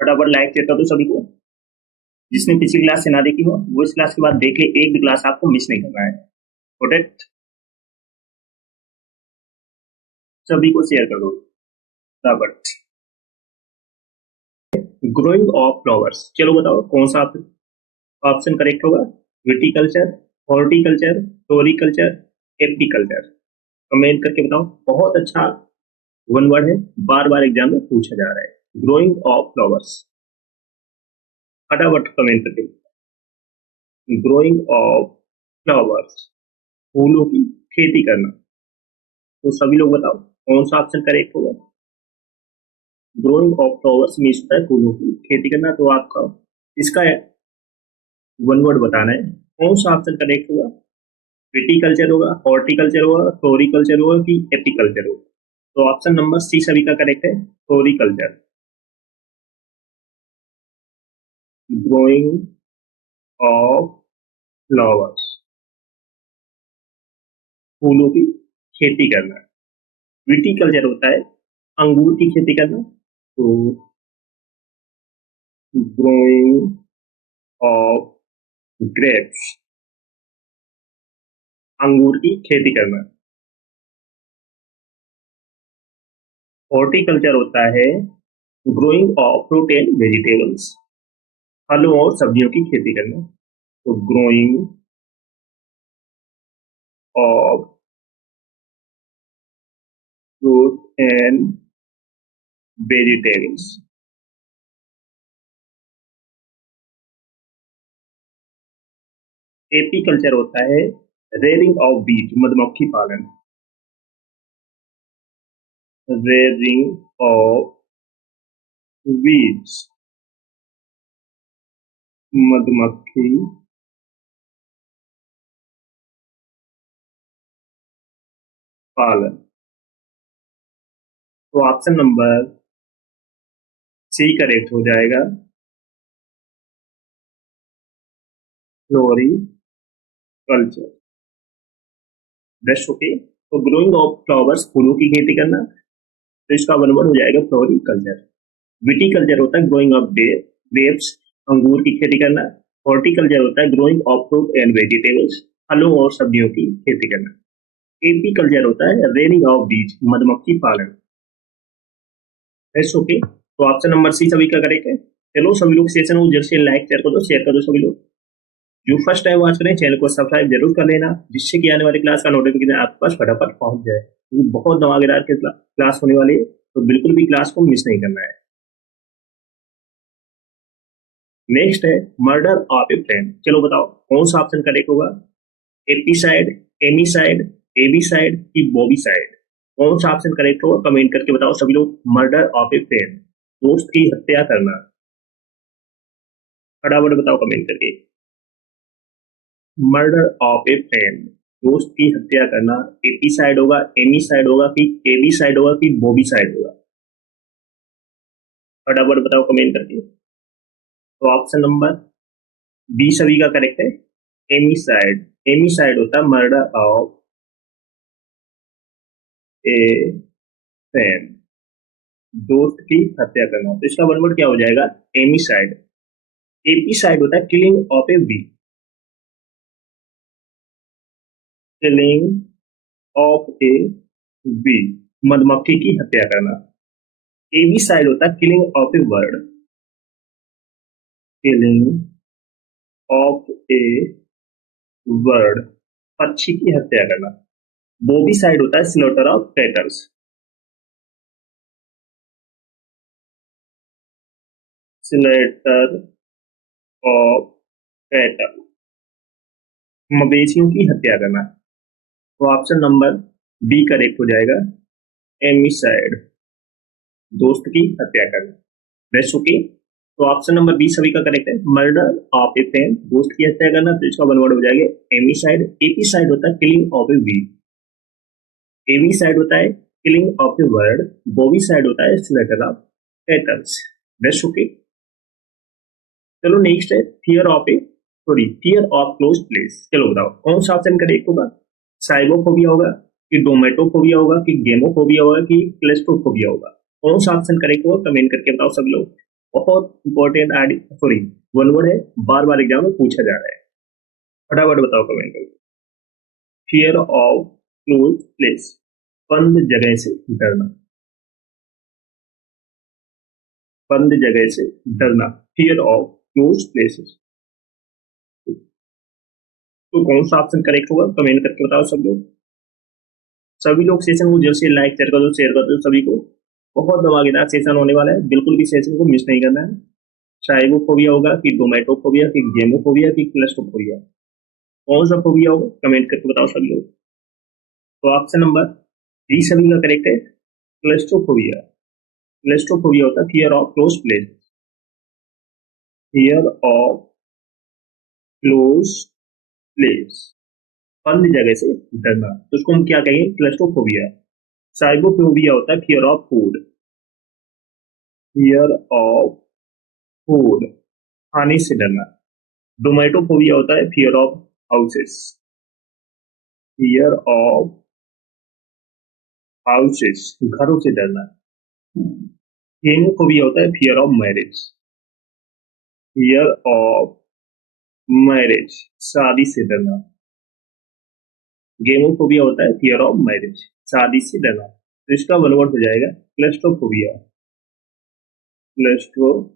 फटाफट लाइक शेयर कर दो सभी को। जिसने पिछली क्लास से ना देखी हो वो इस क्लास के बाद देख ले, एक भी क्लास आपको मिस नहीं करना है। प्रोटेक्ट, सभी को शेयर कर दो फटाफट। ग्रोइंग ऑफ फ्लावर्स, चलो बताओ कौन सा ऑप्शन करेक्ट होगा? Viticulture, horticulture, floriculture, apiculture. Comment करके बताओ। बहुत अच्छा वन वर्ड है, बार बार एग्जाम में पूछा जा रहा है। ग्रोइंग ऑफ फ्लावर्स, फटाफट कमेंट करके। ग्रोइंग ऑफ फ्लावर्स, फूलों की खेती करना। तो सभी लोग बताओ कौन सा ऑप्शन करेक्ट होगा? ग्रोइंग ऑफ फ्लावर्स मीन्स होता है फूलों की खेती करना। तो आपका इसका वन वर्ड बताना है, कौन सा ऑप्शन करेक्ट होगा? विटिकल्चर होगा, हॉर्टिकल्चर होगा, फ्लोरिकल्चर होगा कि एपिकल्चर होगा? तो ऑप्शन नंबर सी सभी का करेक्ट है, फ्लोरिकल्चर। ग्रोइंग ऑफ फ्लावर्स, फूलों की खेती करना। विटिकल्चर होता है अंगूर की खेती करना। तो ग्रोइंग ऑफ ग्रेप्स, अंगूर की खेती करना। हॉर्टिकल्चर होता है growing of fruit and vegetables, फलों और सब्जियों की खेती करना। तो growing of fruit and vegetables. Apiculture होता है रेयरिंग ऑफ बीज, मधुमक्खी पालन। रेयरिंग ऑफ बीज, मधुमक्खी पालन। तो ऑप्शन नंबर सी करेक्ट हो जाएगा, फ्लोरिकल्चर। Best okay. तो ग्रोइंग ऑफ फ्लावर्स, फूलों की खेती करना। तो इसका वन वर्ड हो जाएगा फ्लोरिकल्चर। विटिकल्चर होता है ग्रोइंग ऑफ ग्रेप्स, अंगूर की खेती करना। हॉर्टिकल्चर होता है growing of fruit and vegetables, फलों और सब्जियों की खेती करना। एपी कल्चर होता है रेनिंग ऑफ बीज, मधुमक्खी पालन। ओके, तो ऑप्शन नंबर सी सभी का करेक्ट है। चलो सभी लोग सेशन को जल्द से लाइक शेयर कर दो सभी लोग। जो फर्स्ट टाइम वॉच करें चैनल को सब्सक्राइब जरूर कर लेना, जिससे कि आने वाली क्लास का नोटिफिकेशन आपके पास फटाफट पहुंच जाए, क्योंकि बहुत धमाकेदार के क्लास होने वाली है, तो बिल्कुल भी क्लास को मिस नहीं करना है। नेक्स्ट है मर्डर ऑफ ए फ्रेंड। चलो बताओ कौन सा ऑप्शन करेक्ट होगा, एपीसाइड, एमीसाइड, एबीसाइड की बॉबीसाइड। कौन सा ऑप्शन करेक्ट होगा कमेंट करके बताओ सभी लोग। मर्डर ऑफ ए फ्रेंड, दोस्त की हत्या करना, फटाफट बताओ कमेंट करके। मर्डर ऑफ ए फ्रेंड, दोस्त की हत्या करना, एपीसाइड होगा, एमीसाइड होगा कि एबीसाइड होगा कि बॉबीसाइड होगा, फटाफट बताओ कमेंट करके। तो ऑप्शन नंबर बी सभी का करेक्ट है, एमीसाइड। एमीसाइड होता है मर्डर ऑफ ए फ्रेंड, दोस्त की हत्या करना। तो इसका वन वर्ड क्या हो जाएगा, एमीसाइड। एपीसाइड होता है killing of a bee, killing of a bee, मधुमक्खी की हत्या करना। एबीसाइड होता है killing of a bird, killing of a bird, पक्षी की हत्या करना। बॉबीसाइड होता है slaughter of cattles, slaughter of cattle, मवेशियों की हत्या करना। तो ऑप्शन नंबर बी करेक्ट हो जाएगा, एमिसाइड, दोस्त की हत्या करना। रेस्ट ओके, तो ऑप्शन नंबर बी सभी का करेक्ट है, मर्डर ऑफ ए फ्रेंड, दोस्त की हत्या करना। तो इसका वन वर्ड हो जाएगा एमिसाइड। एपीसाइड होता है किलिंग ऑफ ए बी, एमिसाइड होता है किलिंग ऑफ ए बर्ड, बॉबीसाइड होता है Slater of kettles. Rest okay, चलो नेक्स्ट है fear of A sorry fear of close place. चलो बताओ कौन सा ऑप्शन करेक्ट होगा, साइबोफोबिया होगा कि डोमेटोफोबिया होगा कि गेमोफोबिया होगा कि क्लेस्ट्रोफोबिया होगा। कौन सा ऑप्शन करेक्ट होगा कमेंट करके बताओ सब लोग। बहुत इंपॉर्टेंट सॉरी वन वर्ड है, बार बार एग्जाम में पूछा जा रहा है, फटाफट बताओ कमेंट करके। फियर ऑफ क्लोज प्लेस, बंद जगह से डरना, बंद जगह से डरना, फियर ऑफ क्लोज प्लेसेस। तो कौन सा ऑप्शन करेक्ट होगा कमेंट करके बताओ सब लोग। सभी लोग सेशन को जल्द से लाइक शेयर कर दो सभी को। बहुत धमाकेदार सेशन होने वाला है, बिल्कुल भी सेशन को मिस नहीं करना है। साइबोफोबिया होगा कि डोमेटोफोबिया कि गेमोफोबिया कि क्लस्ट्रोफोबिया, कौन सा फोबिया होगा कमेंट करके बताओ सभी लोग। तो ऑप्शन नंबर डी सभी का करेक्ट है, क्लस्ट्रोफोबिया। क्लस्ट्रोफोबिया होता है fear of close place, fear of close place, बंद जगह से डरना, तो उसको हम क्या कहेंगे, क्लस्ट्रोफोबिया। साइबोफोबिया होता है fear of food, fear of food, खाने से डरना। डोमेटोफोबिया होता है fear of houses, fear of houses, घरों से डरना। हेमोफोबिया होता है fear of marriage, fear of marriage, शादी से डरना। गेमोफोबिया होता है फियर ऑफ मैरिज, शादी से डरना। तो इसका वन वर्ड हो जाएगा क्लस्ट्रोफोबिया, क्लस्ट्रोफोबिया।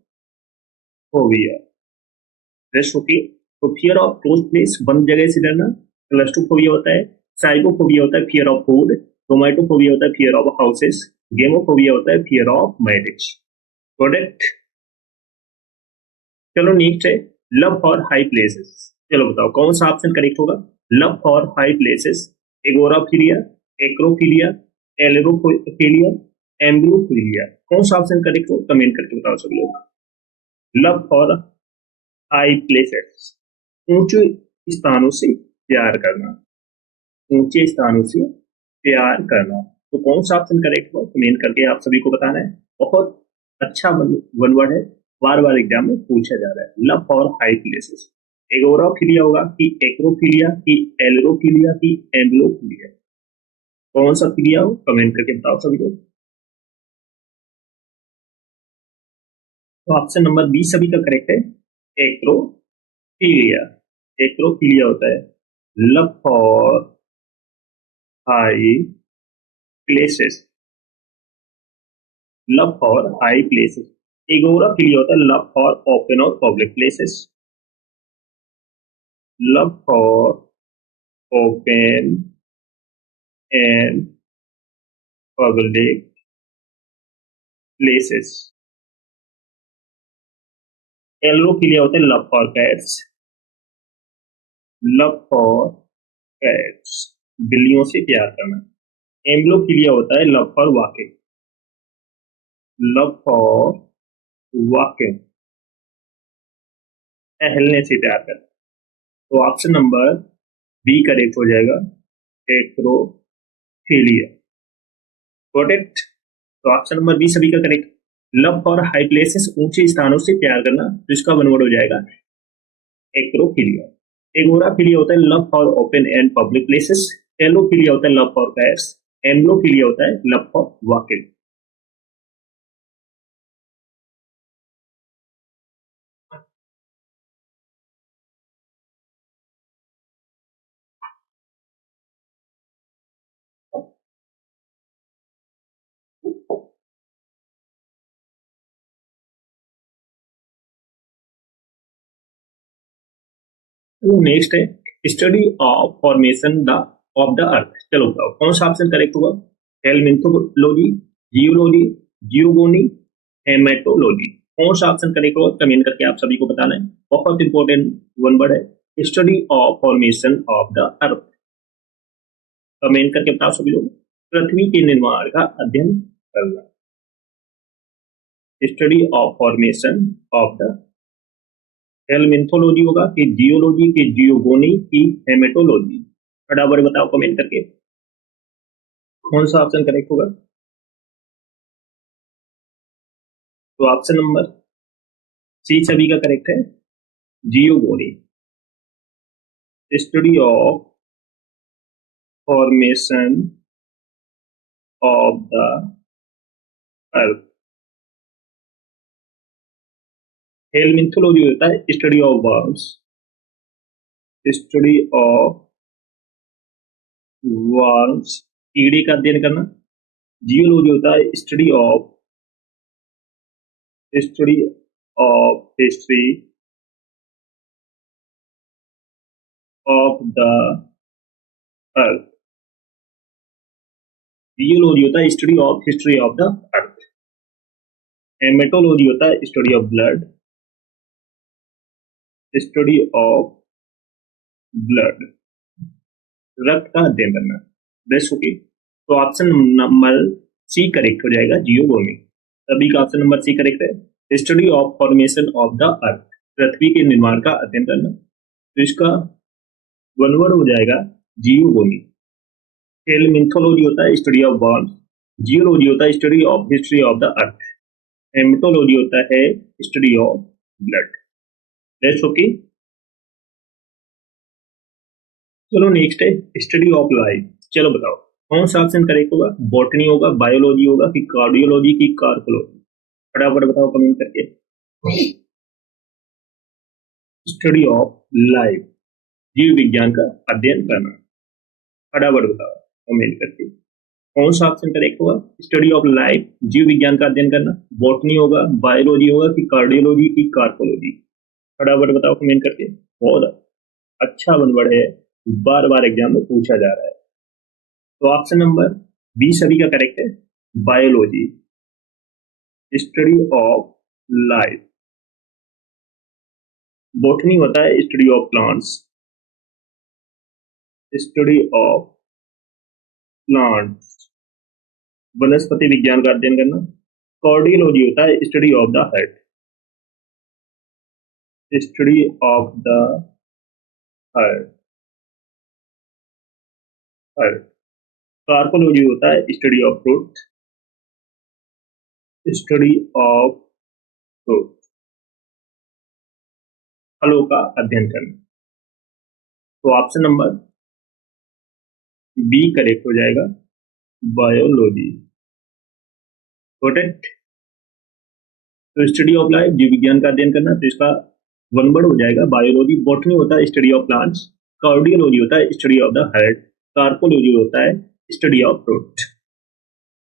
रेस्ट ओके, तो फियर ऑफ क्लोज प्लेस, बंद जगह से डरना। क्लस्ट्रोफोबिया होता है, साइकोफोबिया होता है फियर ऑफ फूड, टोमेटोफोबिया होता है फियर ऑफ हाउसेस, गेमोफोबिया होता है फियर ऑफ मैरिज। प्रोडक्ट, चलो नेक्स्ट है लव फॉर हाई प्लेसेस। चलो बताओ कौन सा ऑप्शन करेक्ट होगा, लव फॉर हाई प्लेसेस, एगोराफिलिया, एक्रोफिलिया, एलरोफिलिया, एम्ब्रोफिलिया। कौन सा ऑप्शन करेक्ट हो कमेंट करके बताओ सब लोग। लव फॉर हाई प्लेसेस, ऊंचे स्थानों से प्यार करना, ऊंचे स्थानों से प्यार करना। तो कौन सा ऑप्शन करेक्ट हुआ कमेंट करके आप सभी को बताना है। बहुत अच्छा वन वर्ड है, बार बार एग्जाम में पूछा जा रहा है, लव फॉर हाई प्लेसेस। एगोराफिलिया होगा कि एक्रोफिलिया कि एलरोफिलिया कि एम्ब्लोफिलिया, कौन सा फिलिया हो कमेंट करके बताओ सभी को। तो ऑप्शन नंबर बी सभी का करेक्ट है, एक्रोफिलिया। एक्रोफिलिया होता है love for high places, love for high places. Agora के लिए होता है लव फॉर ओपन और public places, love for open and public places. Yellow के लिए होता है love for cats, love for cats, बिल्लियों से प्यार करना। एम्ब्लो के लिए होता है love for walking, love for walking, टहलने से प्यार करना। तो ऑप्शन नंबर बी करेक्ट हो जाएगा, एक्रोफिलिया। Got it. तो ऑप्शन नंबर बी सभी का correct. Love for high places, ऊंचे स्थानों से प्यार करना, तो इसका वन वर्ड हो जाएगा एक्रोफिलिया। एगोराफिलिया होता है love for open and public places, ailurophilia होता है लव फॉर कैट्स, एम्ब्लोफिलिया होता है लव फॉर वॉकिंग। नेक्स्ट है study of formation the of the earth. चलो बताओ कौन सा ऑप्शन करेक्ट होगा। Helminthology, geology, geogony, haematology. कौन सा ऑप्शन करेक्ट होगा कमेंट करके आप सभी को बताना है। बहुत इंपॉर्टेंट वन वर्ड है study of formation of the earth. Comment करके बताओ सभी लोग। पृथ्वी के निर्माण का अध्ययन करना, study of formation of the. Helminthology होगा कि जियोलॉजी की जियोगोनी की हेमेटोलॉजी। फटाफट बताओ कमेंट करके कौन सा ऑप्शन करेक्ट होगा। तो ऑप्शन नंबर सी सभी का करेक्ट है, geogony, study of formation of the earth. Helminthology होता है study of worms, study of worms, कीड़े का अध्ययन करना। जियोलॉजी होता है study of history of the earth. Geology होता है study of history of the earth. Haematology होता है study of blood, study of blood, रक्त का अध्ययन करना। Best okay. तो ऑप्शन नंबर सी करेक्ट हो जाएगा, जियोगोनी। सभी का ऑप्शन नंबर सी करेक्ट है, study of formation of the earth, पृथ्वी के निर्माण का अध्ययन करना। तो इसका वन वर्ड हो जाएगा जियोगोनी। हेलमिंथोलॉजी होता है स्टडी ऑफ वर्म्स, जियोलॉजी होता है study of history of the earth, haematology होता है study of blood. Best okay. चलो नेक्स्ट है स्टडी ऑफ लाइफ। चलो बताओ कौन सा ऑप्शन करेक्ट होगा। बॉटनी होगा, बायोलॉजी होगा कि कार्डियोलॉजी की कार्कोलॉजी। फटाफट बताओ कमेंट करके। स्टडी ऑफ लाइफ, जीव विज्ञान का अध्ययन करना। फटाफट बताओ कमेंट करके कौन सा ऑप्शन करेक्ट होगा। स्टडी ऑफ लाइफ, जीव विज्ञान का अध्ययन करना। बॉटनी होगा, बायोलॉजी होगा कि कार्डियोलॉजी की कार्कोलॉजी। फटाफट बताओ कमेंट करके। बहुत अच्छा वन वर्ड है, बार बार एग्जाम में पूछा जा रहा है। तो ऑप्शन नंबर बी सभी का करेक्ट है, biology, study of life. Botany होता है study of plants, study of plants, वनस्पति विज्ञान का अध्ययन करना। कार्डियोलॉजी होता है study of the heart, study of the heart. Carpology होता है study of fruit, study of fruit, फलों का अध्ययन करना। तो ऑप्शन नंबर बी करेक्ट हो जाएगा, बायोलॉजी। Got it. तो स्टडी ऑफ लाइफ, जीव विज्ञान का अध्ययन करना, तो इसका वन वर्ड हो जाएगा बायोलॉजी। बॉटनी होता है स्टडी ऑफ प्लांट्स, कार्डियोलॉजी होता है study of the heart, carpology होता है study of fruit.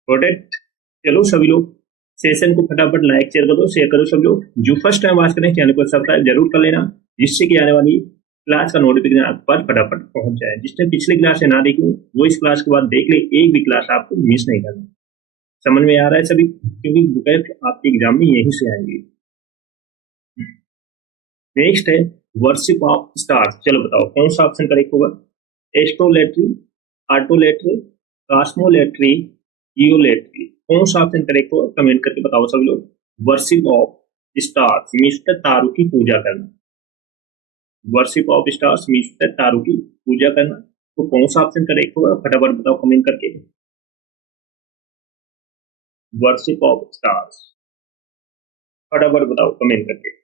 Got it. चलो सभी लोग सेशन को फटाफट लाइक शेयर कर दो, शेयर करो सभी लोग। जो फर्स्ट टाइम वॉच करें चैनल को सब्सक्राइब जरूर कर लेना, जिससे कि आने वाली क्लास का नोटिफिकेशन आपके पास फटाफट पहुंच जाए। जिसने पिछली क्लास से ना देखी हो वो इस क्लास के बाद देख ले, एक भी क्लास आपको मिस नहीं करना। समझ में आ रहा है सभी? क्योंकि बुकेट आपके एग्जाम में यहीं से आएंगे। नेक्स्ट है वर्शिप ऑफ स्टार्स। चलो बताओ कौन सा ऑप्शन करेक्ट होगा? एस्ट्रोलेट्री, ऑटोलेट्री, कॉस्मोलेट्री, जियोलेट्री, कौन सा ऑप्शन करेक्ट होगा? कमेंट करके बताओ सभी लोग। वर्शिप ऑफ स्टार्स मीन्स तारों की पूजा करना। वर्शिप ऑफ स्टार्स मीन्स तारों की पूजा करना। तो कौन सा ऑप्शन करेक्ट होगा? फटाफट बताओ कमेंट करके। वर्शिप ऑफ स्टार्स, फटाफट बताओ कमेंट करके।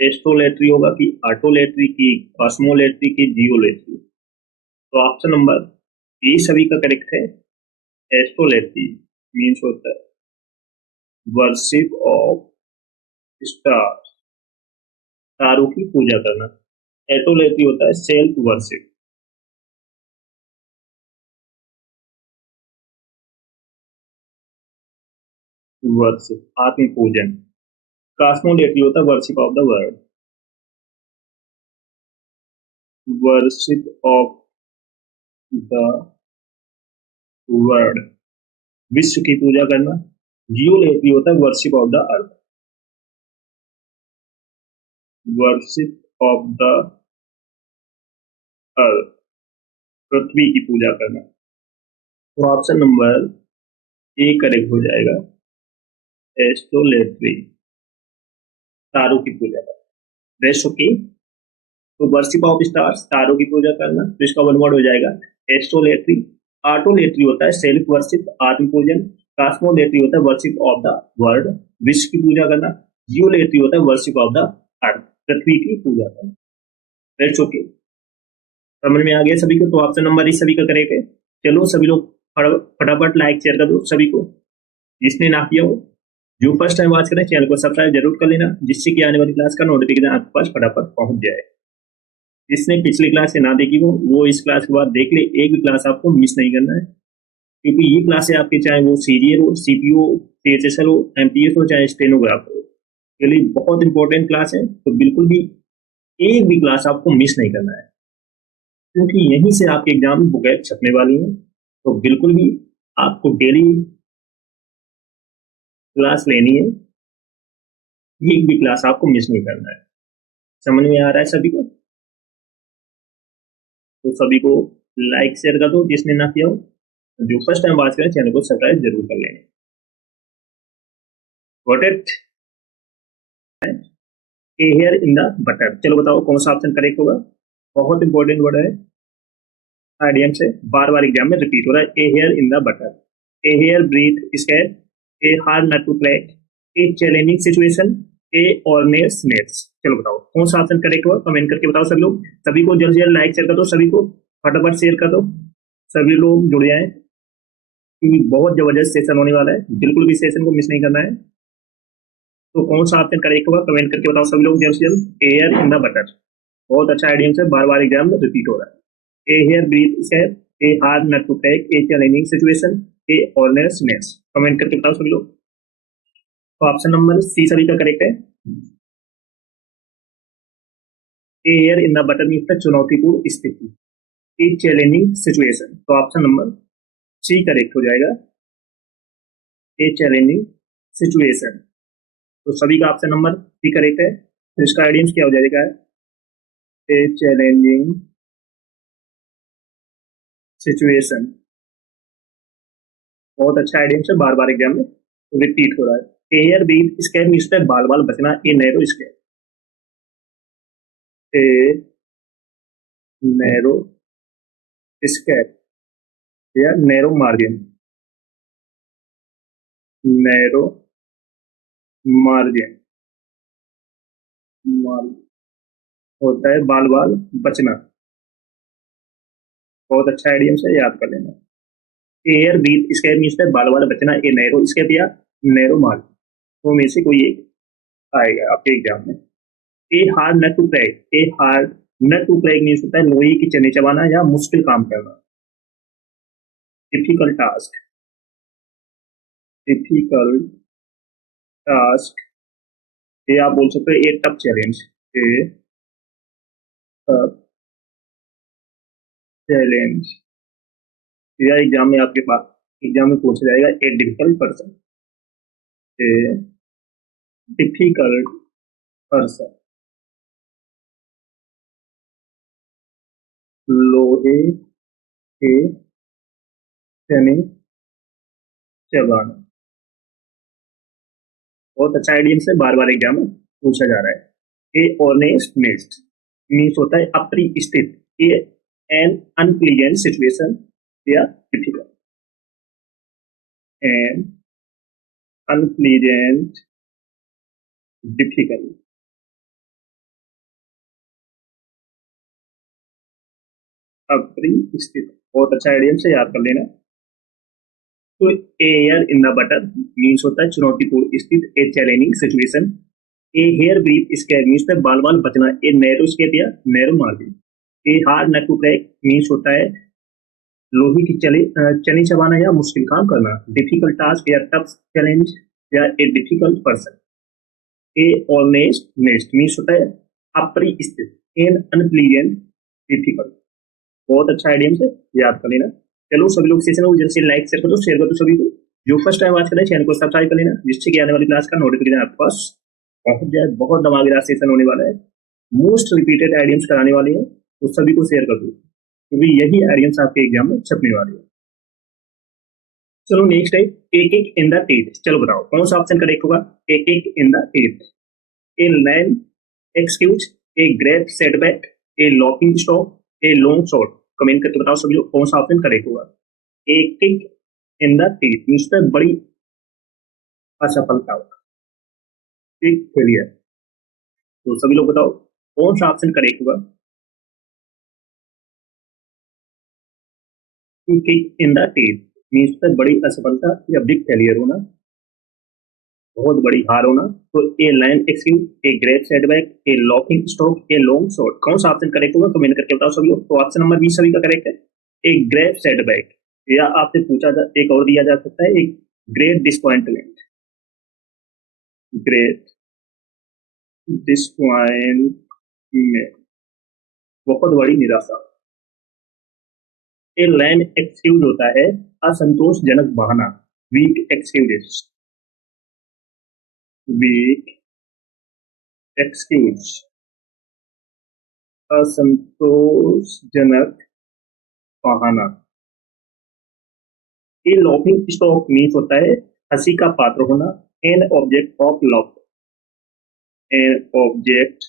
एस्ट्रोलेट्री होगा कि ऑटोलेट्री की कॉस्मोलेट्री की जियोलेट्री? तो ऑप्शन नंबर ए सभी का करेक्ट है। एस्ट्रोलेट्री मीन्स होता है वर्शिप ऑफ स्टार्स, तारों की पूजा करना। एस्ट्रोलेट्री होता है सेल्फ वर्शिप। वर्शिप आत्म पूजन। कॉस्मोलेट्री होता है worship of the world. Worship of the world, विश्व की पूजा करना। जियोलेट्री होता है worship of the earth. Worship of the earth, पृथ्वी की पूजा करना। तो ऑप्शन नंबर ए करेक्ट हो जाएगा। एस्ट्रोलेट्री, तारों की पूजा करना। Rest okay. तो वर्शिप ऑफ स्टार्स, तारों की पूजा करना, तो इसका वन वर्ड हो जाएगा एस्ट्रोलेट्री। ऑटोलेट्री होता है सेल्फ वर्शिप, आत्म पूजन। कॉस्मोलेट्री होता है वर्शिप ऑफ द वर्ल्ड, विश्व की पूजा करना। जियोलेट्री होता है वर्शिप ऑफ द अर्थ, पृथ्वी की पूजा करना। रेस्ट ओके, समझ में आ गया सभी को? तो ऑप्शन नंबर इस सभी का करेक्ट है। चलो सभी लोग फटाफट लाइक शेयर कर दो सभी को, जिसने ना किया हो। जो फर्स्ट टाइम वॉच करें चैनल को सब्सक्राइब जरूर कर लेना, जिससे कि आने वाली क्लास का नोटिफिकेशन आपके पास फटाफट पहुंच जाए। जिसने पिछली क्लास से ना देखी हो वो इस क्लास के बाद देख ले, एक भी क्लास आपको मिस नहीं करना है। क्योंकि ये क्लास है आपके, चाहे वो सीरियल हो, सीपीओ, सीएचएसएल हो, एमटीएस हो, चाहे स्टेनोग्राफर हो, के लिए बहुत इंपॉर्टेंट क्लास है। तो बिल्कुल भी एक भी क्लास आपको मिस नहीं करना है, क्योंकि यहीं से आपके एग्जाम में बुकेट छपने वाली है। तो बिल्कुल भी आपको डेली क्लास लेनी है, एक भी क्लास आपको मिस नहीं करना है। समझ में आ रहा है सभी को? तो सभी को लाइक शेयर कर दो जिसने ना किया हो। जो फर्स्ट टाइम वॉच करें चैनल को सब्सक्राइब जरूर कर लेना। Got it. A hair in the butter. चलो बताओ कौन सा ऑप्शन करेक्ट होगा? बहुत इंपॉर्टेंट वर्ड है, आईडीएम से बार बार एग्जाम में रिपीट हो रहा है। A hair in the butter, a hair breadth scare, a hard nut to crack, a challenging situation, a hornet's नेट्स। चलो बताओ कौन सा ऑप्शन करेक्ट हुआ? कमेंट करके बताओ सभी लोग। सभी को जल्द से जल्द लाइक शेयर कर दो, सभी को फटाफट शेयर कर दो, सभी लोग जुड़ जाए, क्योंकि बहुत जबरदस्त सेशन होने वाला है। बिल्कुल भी सेशन को मिस नहीं करना है। तो कौन सा ऑप्शन करेक्ट होगा? कमेंट करके बताओ सभी लोग जल्द से जल्द। एयर इन द बटर, बहुत अच्छा आइडियम से बार बार एग्जाम में रिपीट हो रहा है। A hair breadth scare, a hard nut to crack, a challenging situation, a hornet's नेट्स। कमेंट करके बताओ सभी लोग। तो ऑप्शन नंबर सी सभी का करेक्ट है। A hair in the butter means चुनौतीपूर्ण स्थिति, ए चैलेंजिंग सिचुएशन। तो ऑप्शन नंबर सी करेक्ट हो जाएगा, ए चैलेंजिंग सिचुएशन। तो सभी का ऑप्शन नंबर सी करेक्ट है। तो इसका आइडियम क्या हो जाएगा? ए चैलेंजिंग सिचुएशन। बहुत अच्छा आइडियम से बार बार एग्जाम में रिपीट हो रहा है। एयर ब्रीथ स्कैर मीन्स बाल बाल बचना, a narrow scare, a narrow scare या narrow margin, narrow margin, margin होता है बाल बाल बचना। बहुत अच्छा आइडियम से याद कर लेना। एयर ब्रीथ स्कैर मीन्स बाल बाल बचना, ए नैरो स्कैर या नैरो मार्जिन, तो में से कोई एक आएगा आपके एग्जाम में। A hard nut to crack, a hard nut to crack means होता है लोहे की चने चबाना या मुश्किल काम करना। डिफिकल्ट टास्क, डिफिकल्ट टास्क, ये आप बोल सकते हो ए टफ चैलेंज, ए टफ चैलेंज, या एग्जाम में आपके पास एग्जाम में पूछा जाएगा a difficult person, a difficult person, लोहे के चने चबाना। बहुत अच्छा आइडिया से बार बार एग्जाम में पूछा जा रहा है। ए ऑनेस्ट मिस्ड मीन्स होता है अपरिस्थित, ए एन अनप्लीजेंट सिचुएशन या डिफिकल्ट, एन अनप्लीजेंट डिफिकल्ट, अपरिस्थित। बहुत अच्छा आइडिया से याद कर लेना। तो air in the butter means होता है चुनौतीपूर्ण स्थित, a challenging situation, a hair breath scare means होता है बाल बाल बचना, ए नैरो स्केप या narrow margin, a hard nut to crack means होता है लोहे की चने चबाना या मुश्किल काम करना, डिफिकल्ट टास्क या टफ चैलेंज या a difficult person, A honest nest means होता है अपरिस्थित, एन अनप्लीजेंट डिफिकल्ट। बहुत अच्छा आइडिया से याद कर लेना। चलो सभी लोग सेशन को जल्द से लाइक शेयर कर दो, शेयर कर दो सभी को। जो फर्स्ट टाइम वॉच कर रहे हैं चैनल को सब्सक्राइब कर लेना, जिससे कि आने वाली क्लास का नोटिफिकेशन आपके पास पहुंच जाए। बहुत धमाकेदार सेशन होने वाला है, मोस्ट रिपीटेड आइडियम्स कराने वाले हैं, तो सभी को शेयर कर दो, क्योंकि यही आइडियम्स आपके एग्जाम में छपने वाले हैं। चलो नेक्स्ट है एक एक इन द टेथ। चलो बताओ कौन सा ऑप्शन करेक्ट होगा? एक एक in the teeth, A land excuse, a great setback, a locking stock, a long shot. Comment करके बताओ सभी लोग कौन सा ऑप्शन करेक्ट होगा। एक kick in the teeth means बड़ी असफलता होगा, एक फेलियर। तो सभी लोग बताओ कौन सा ऑप्शन करेक्ट होगा। Kick in the teeth means बड़ी असफलता या बिग फेलियर होना, बहुत बड़ी हार होना। तो a land excuse, a great setback, a locking stock, a long shot. कौन सा ऑप्शन करेक्ट होगा कमेंट करके बताओ सभी लोग। तो ऑप्शन नंबर 20 सभी का करेक्ट है, एक ग्रेट सेटबैक, या आपसे पूछा जा एक और दिया जा सकता है एक ग्रेट डिसअपॉइंटमेंट, ग्रेट डिसअपॉइंटमेंट, बहुत बड़ी निराशा। ए लैंड एक्सक्यूज होता है असंतोषजनक बहाना, वीक एक्सक्यूज, वीक एक्सक्यूज, असंतोषजनक बहाना। ए लॉकिंग स्टॉक मीन्स होता है हंसी का पात्र होना, an object of love, an object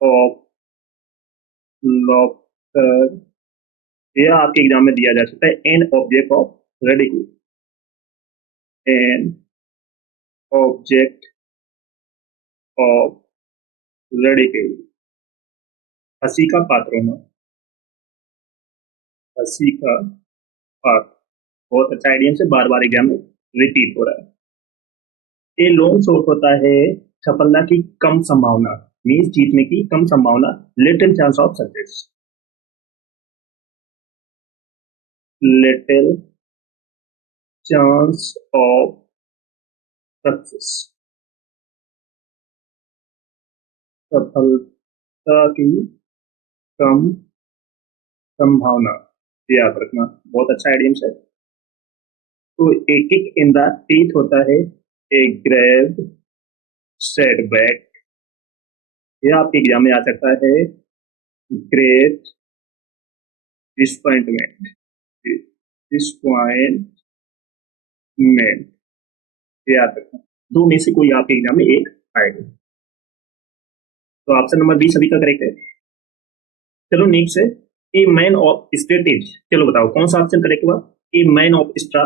of love. यह आपके एग्जाम में दिया जा सकता है an object of ridicule, an object of ridicule, हंसी का पात्र होना, हंसी का पात्र। बहुत अच्छा आइडिया से बार बार एग्जाम में रिपीट हो रहा है। ए लॉन्ग शॉट होता है सफलता की कम संभावना, मीन्स जीतने की कम संभावना, little chance of success, little chance of success, सफलता की कम संभावना, याद रखना। बहुत अच्छा आइडियम है। तो एक किक इन द टीथ होता है ए ग्रेव सेटबैक, यह आपके एग्जाम में आ सकता है ग्रेट डिसअपॉइंटमेंट, डिसअपॉइंटमेंट, याद रखना। दो में से कोई आपके एग्जाम में एक आएगा। तो ऑप्शन नंबर 20 सभी का करेक्ट है। चलो नेक्स्ट है ए मैन ऑफ स्ट्रेटेज। चलो बताओ कौन सा ऑप्शन करेक्ट हुआ। A man of straw,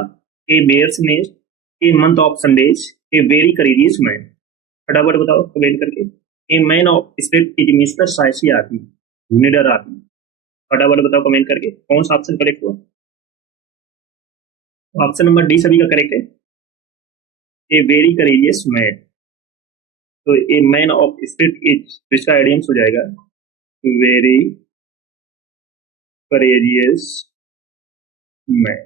a bear's nest, a month of Sundays, a very courageous man. फटाफट बताओ कमेंट करके। A man of strategy means the साहसी आदमी, निडर आदमी। फटाफट बताओ कमेंट करके कौन सा ऑप्शन करेक्ट हुआ। ऑप्शन नंबर डी सभी का करेक्ट है, ए वेरी करेजियस मैन। तो ए मैन ऑफ स्ट्रेटेज इसका आइडियम्स हो जाएगा very courageous man.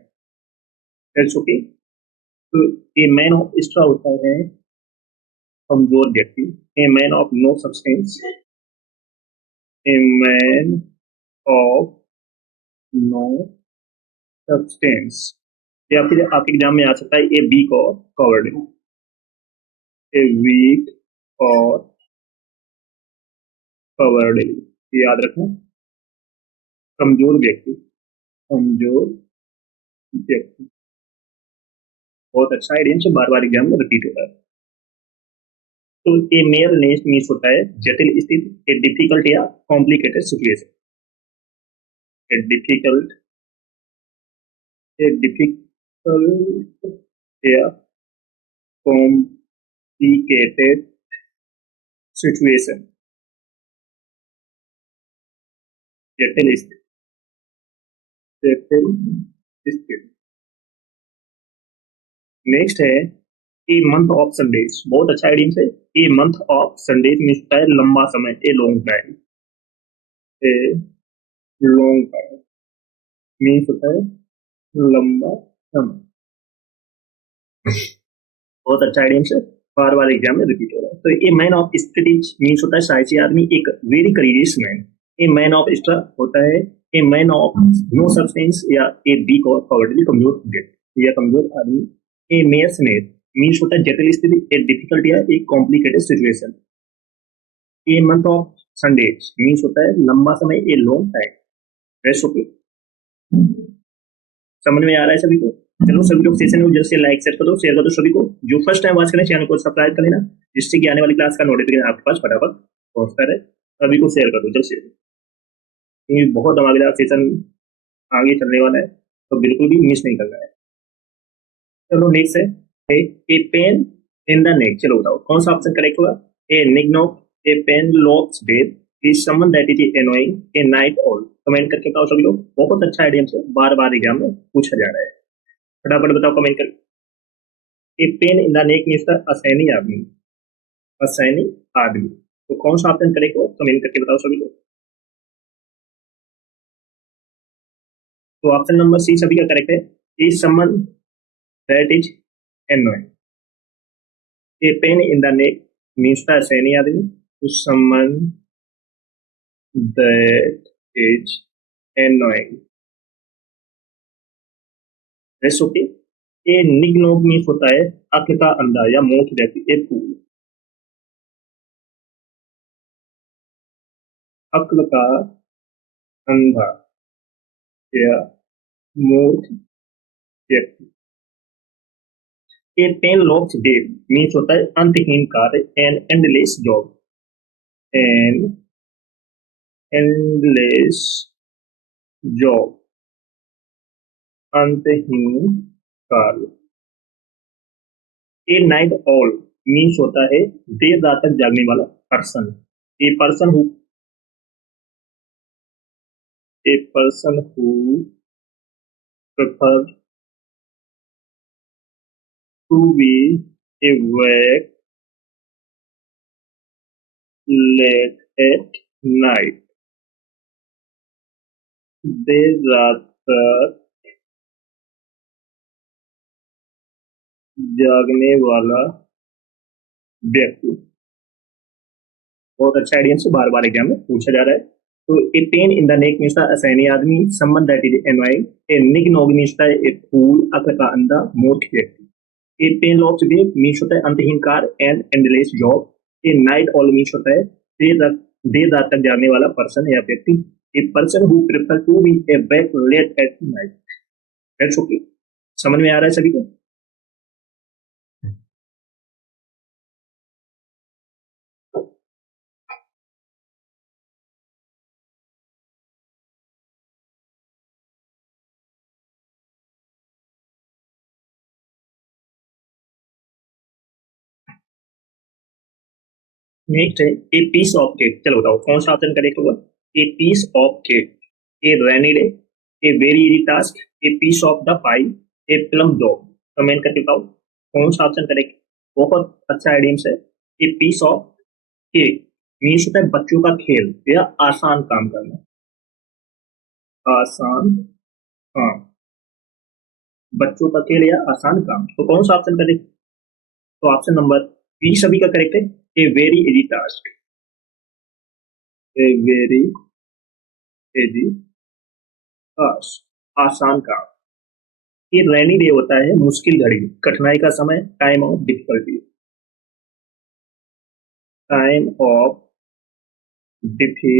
That's okay. तो ए मैन ऑफ एक्स्ट्रा होता है कमजोर व्यक्ति। A man of no substance, a man of no substance, या फिर आपके एग्जाम में आ सकता है a weak or coward, a weak or coward, याद रखना। कमजोर व्यक्ति, कमजोर व्यक्ति, बहुत अच्छा आइडिया से बार बार एग्जाम में रिपीट होता है। तो ए मेयर नेस मीन्स होता है जटिल स्थिति, ए डिफिकल्ट या complicated situation, a difficult, a difficult या कॉम्प्लिकेटेड सिचुएशन, जटिल स्थिति, जटिल स्थिति। नेक्स्ट है ए मंथ ऑफ संडेज, बहुत अच्छा आइडिया है। ए मंथ ऑफ संडेज मीन्स होता है लंबा समय, a long time, a long time means होता है लंबा समय। बहुत अच्छा आइडिया है, बार बार एग्जाम में रिपीट हो रहा है। तो a man of strategy means होता है साहसी आदमी, एक very courageous man. A man of extra होता है a man of no substance या ए वीक और कवर्डली, कमजोर व्यक्ति या कमजोर आदमी। ए मेयर्स नेट मीन्स होता है जटिल स्थिति, ए डिफिकल्ट या एक complicated situation. A month of Sundays means होता है लंबा समय, a long time. Rest okay, समझ में आ रहा है सभी को? चलो सभी लोग सेशन में जल्द से लाइक शेयर कर दो सभी को। जो फर्स्ट टाइम वॉच करें चैनल को सब्सक्राइब कर लेना, जिससे कि आने वाली क्लास का नोटिफिकेशन आपके पास फटाफट पहुंचता रहे। सभी को शेयर कर दो जल्द से, ये बहुत धमाकेदार सेशन आगे चलने वाला है, तो बिल्कुल भी मिस नहीं करना है। चलो नेक्स्ट है ए पेन इन द नेक। चलो बताओ कौन सा ऑप्शन करेक्ट होगा? A nig nog, a pen locks death, is someone that is annoying, a night all. Comment करके बताओ सभी लोग, बहुत अच्छा आइडिया से बार बार एग्जाम में पूछा जा रहा है। फटाफट बताओ कमेंट करके। A pain in the neck means the asinine आदमी, असैनी आदमी। तो कौन सा ऑप्शन करेक्ट हो कमेंट करके बताओ सभी लोग। तो ऑप्शन नंबर सी सभी का करेक्ट है, is someone that is annoying. A pain in the neck means the asinine आदमी, to someone that is annoying. That's okay. A nignog means होता है अक्ल का अंधा या मूर्ख व्यक्ति, ए फूल। अक्ल का अंधा या मूर्ख व्यक्ति। A pen locks dead means होता है अंतहीन कार्य, an endless job, an endless job, अंतहीन कार्य। ए नाइट ऑल मीन्स होता है देर रात तक जागने वाला person, a person who, a person who prefer to be awake late at night, देर रात तक जागने वाला व्यक्ति। बहुत अच्छा आइडिया से बार बार एग्जाम में पूछा जा रहा है। तो a pain in the neck means asinine आदमी, someone that is annoying, a nignog means a fool, अक्ल का अंधा, मूर्ख व्यक्ति। A pen locks dead means होता है अंतहीन कार्य, and endless job. A night all means होता है देर रात तक जागने वाला पर्सन या व्यक्ति। A person who prefer to be awake late at night. That's okay, समझ में आ रहा है सभी को? नेक्स्ट है ए पीस ऑफ केक। चलो बताओ कौन सा ऑप्शन करेक्ट होगा? A piece of cake, a rainy day, a very easy task, a piece of the pie, a plum dog. Comment करके बताओ कौन सा ऑप्शन करेक्ट। बहुत अच्छा आइडिया है। A piece of cake means होता है बच्चों का खेल या आसान काम करना, आसान काम। बच्चों का खेल या आसान काम। तो कौन सा ऑप्शन करेक्ट? तो ऑप्शन नंबर बी सभी का करेक्ट है, ए वेरी इजी टास्क, ए वेरी इजी टास्क, आसान काम। ये रेनी डे होता है, मुश्किल घड़ी, कठिनाई का समय, time of difficulty, time of difficulty,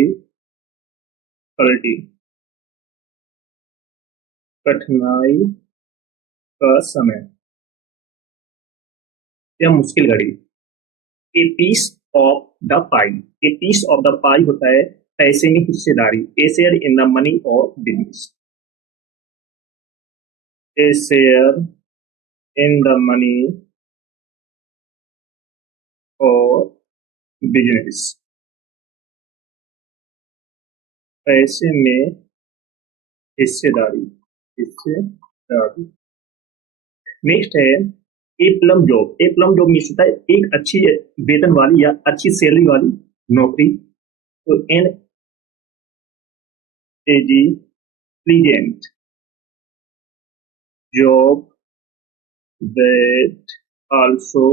कठिनाई का समय या मुश्किल घड़ी। A piece of the pie, a piece of the pie होता है पैसे में हिस्सेदारी, a share in the money और business, a share in the money और बिजनेस, पैसे में हिस्सेदारी, हिस्सेदारी। नेक्स्ट है a plum job, a plum job means होता है एक अच्छी वेतन वाली या अच्छी सैलरी वाली नौकरी। तो an easy pleasant job that also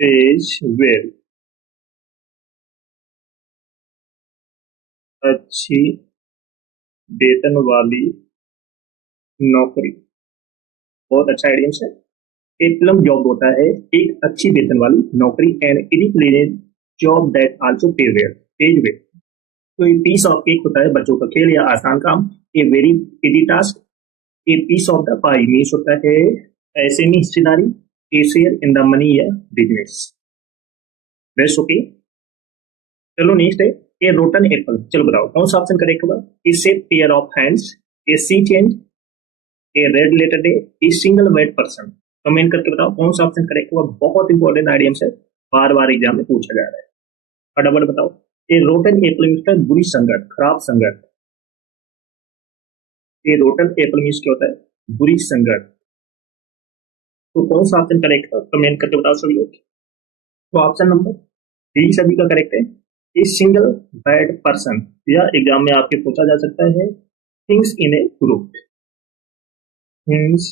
pays well, अच्छी वेतन वाली नौकरी। बहुत अच्छा आइडियम है। ए प्लम जॉब होता है एक अच्छी वेतन वाली नौकरी, and easy pleasant job that also pays well. तो ए पीस ऑफ केक होता है बच्चों का खेल या आसान काम, a very easy task, a piece of the pie means होता है ऐसे में हिस्सेदारी, a share in the money या बिजनेस। Best okay. चलो नेक्स्ट है ए रोटन एप्पल। चलो बताओ कौन सा ऑप्शन करेक्ट होगा? A set pair of hands, a sea change, a red letter day, a single weight person. Comment करके बताओ कौन सा ऑप्शन करेक्ट होगा। बहुत इंपॉर्टेंट आइडियम्स है, बार बार एग्जाम में पूछा जा रहा है। फटाफट बताओ। ए रोटन एप्पल मीन्स होता है बुरी संगत, खराब संगत। ए रोटन एप्पल मीन्स क्या होता है? बुरी संगत। तो कौन सा ऑप्शन करेक्ट है? कमेंट करके बताओ सभी लोग। तो ऑप्शन नंबर डी सभी का करेक्ट है, ए सिंगल बैड पर्सन। या एग्जाम में आपके पूछा जा सकता है things in A group, things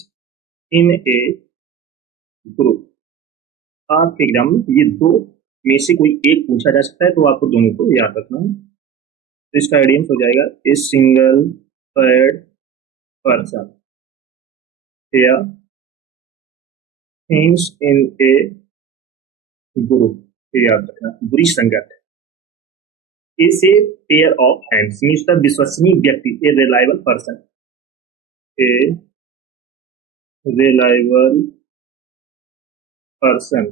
in A group. आपके एग्जाम में ये दो में से कोई एक पूछा जा सकता है, तो आपको दोनों को याद रखना है। तो इसका आइडियम हो जाएगा ए सिंगल बैड पर्सन या थिंग्स इन ए ग्रुप। याद रखना, बुरी संगत। Is a pair of hands means the विश्वसनीय व्यक्ति, a reliable person, a reliable person,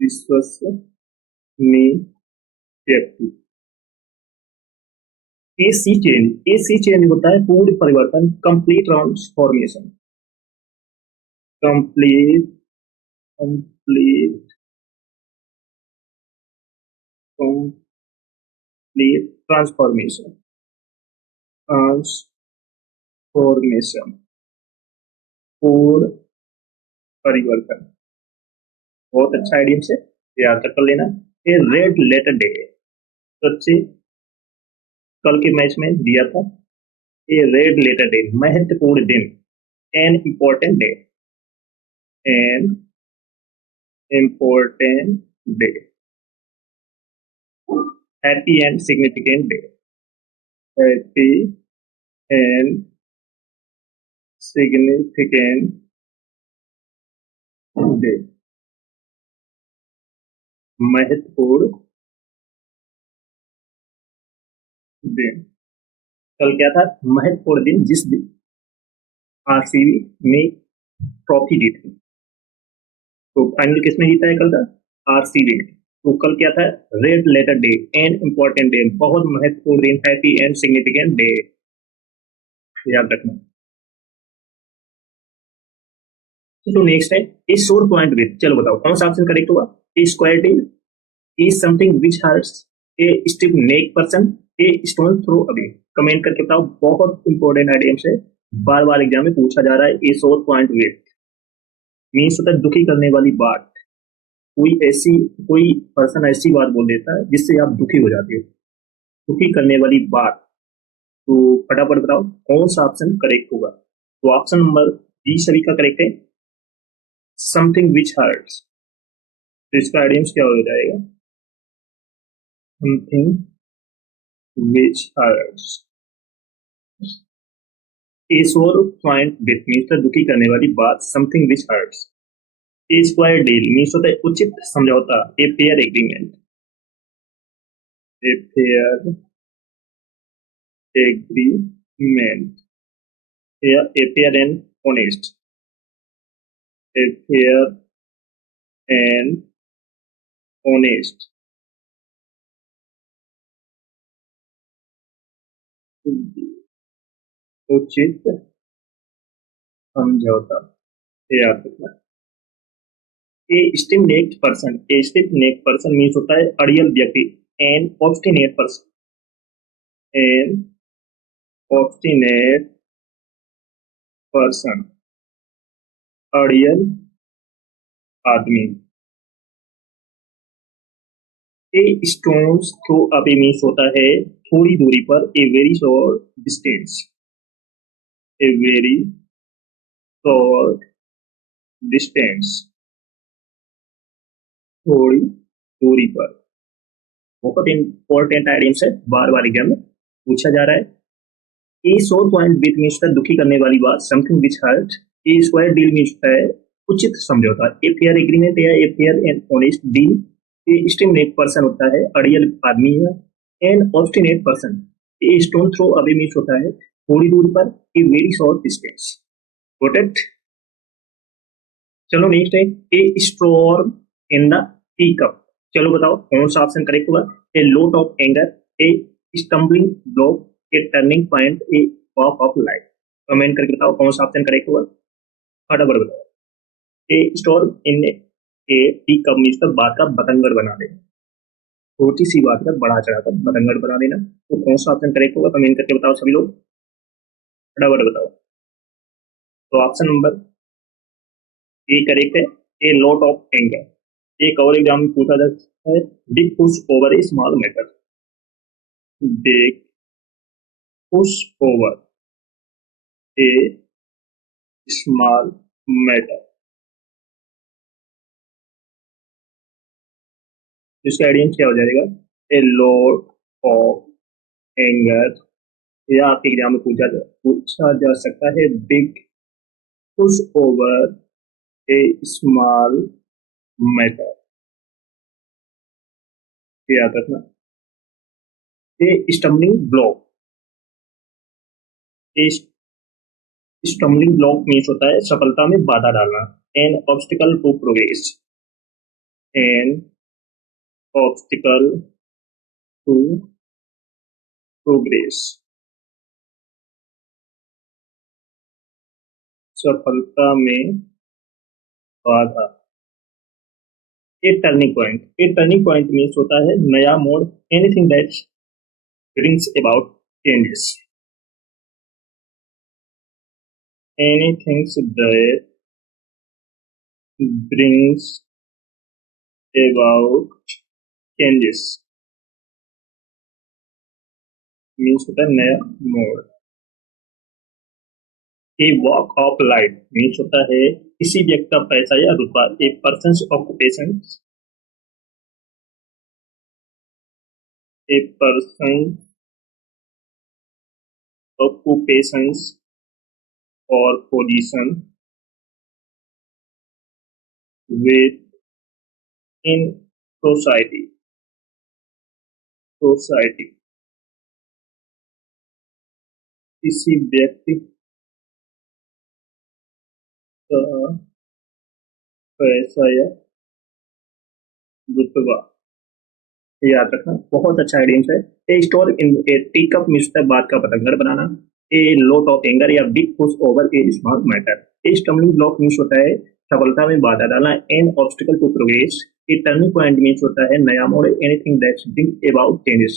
विश्वसनीय व्यक्ति। ए सी चेंज, ए सी चेंज होता है पूर्ण परिवर्तन, complete transformation, complete complete complete transformation, transformation, पूर्ण परिवर्तन। बहुत अच्छा आइडियम से याद कर लेना। ए रेड लेटर डे, सबसे कल के मैच में दिया था। ए रेड लेटर डे, महत्वपूर्ण दिन, an important day, an important day, happy and significant day, happy and significant day, महत्वपूर्ण दिन। कल क्या था? महत्वपूर्ण दिन, जिस दिन आरसीबी ने ट्रॉफी जीती। तो फाइनल किसने जीता है कल का? आरसीबी ने। तो कल क्या था? Red letter day, an important day, बहुत महत्वपूर्ण दिन, हैप्पी एंड सिग्निफिकेंट डे। याद रखना। तो नेक्स्ट है ए शोर पॉइंट विथ। चलो बताओ कौन सा ऑप्शन करेक्ट होगा? A square tail, a something which hurts, a stiff neck person, a stone throw away. Comment करके बताओ, बहुत इंपॉर्टेंट आइडियम्स है, बार बार एग्जाम में पूछा जा रहा है। ए शोर पॉइंट विथ मीन्स होता है दुखी करने वाली बात। कोई पर्सन ऐसी बात बोल देता है जिससे आप दुखी हो जाते हो। दुखी करने वाली बात। तो फटाफट बताओ कौन सा ऑप्शन करेक्ट होगा। तो ऑप्शन नंबर बी सभी का करेक्ट है, समथिंग विच हर्ट्स। तो इसका आइडियम्स क्या हो जाएगा, समथिंग विच हर्ट्स। ए सोर पॉइंट विथ मीन्स दुखी करने वाली बात, something which hurts. A square deal means होता है उचित समझौता, a fair agreement, a fair agreement, या a fair and honest, a fair and honest, उचित समझौता, ये याद रखना। A obstinate person, a obstinate person means होता है अड़ियल व्यक्ति, an obstinate person, an obstinate person, अड़ियल आदमी। A stones throw away means होता है थोड़ी दूरी पर, a very short distance, a very short distance, थोड़ी दूरी पर। बहुत इंपॉर्टेंट आइडियम्स है, बार बार एग्जाम में पूछा जा रहा है। ए शोर पॉइंट विथ मीन्स दुखी करने वाली बात, something which hurt. A square deal means है उचित समझौता, ए फेयर एग्रीमेंट या a fair and honest deal. A obstinate person होता है अड़ियल आदमी है, an obstinate person. A stone throw away means होता है थोड़ी दूरी पर, a very short distance. Got it. चलो नेक्स्ट है a storm in the teacup. चलो बताओ कौन सा ऑप्शन करेक्ट होगा। A lot of anger, A stumbling block, A turning point, A walk of life. Comment करके बताओ कौन सा ऑप्शन करेक्ट होगा, फटाफट बताओ। ए storm in a teacup means तक बात का बतंगड़ बना देना, छोटी सी बात का बड़ा चढ़ाकर बतंगड़ बना देना। तो कौन सा ऑप्शन करेक्ट होगा, कमेंट करके बताओ सभी लोग, फटाफट बताओ। तो ऑप्शन नंबर ए करेक्ट है, ए लॉट ऑफ एंगर। एक और एग्जाम में पूछा जाता है, big push over a small matter, big push over a small matter. इसका आइडियम क्या हो जाएगा, ए लॉट ऑफ एंगर, या आपके एग्जाम में पूछा जा सकता है big push over a small matter, याद रखना। A stumbling block, a stumbling block means होता है सफलता में बाधा डालना, an obstacle to progress, an obstacle to progress, सफलता में बाधा। A turning point, a turning point means होता है नया मोड़, anything that brings about changes, anything that brings about changes means होता है नया मोड़। A walk of life means होता है किसी व्यक्ति का पैसा या रुतबा, a person occupation, a person occupations और position within society, society किसी व्यक्ति का पैसा या रुतबा, याद रखना। बहुत अच्छा आइडियम्स है। A store in a teacup means बात का पतंगड़ बनाना, ए लोट ऑफ एंगर या big push over a small matter, a stumbling block means होता है सफलता में बाधा डालना, an obstacle to progress, a turning point means होता है नया मोड़, anything that's bring about changes,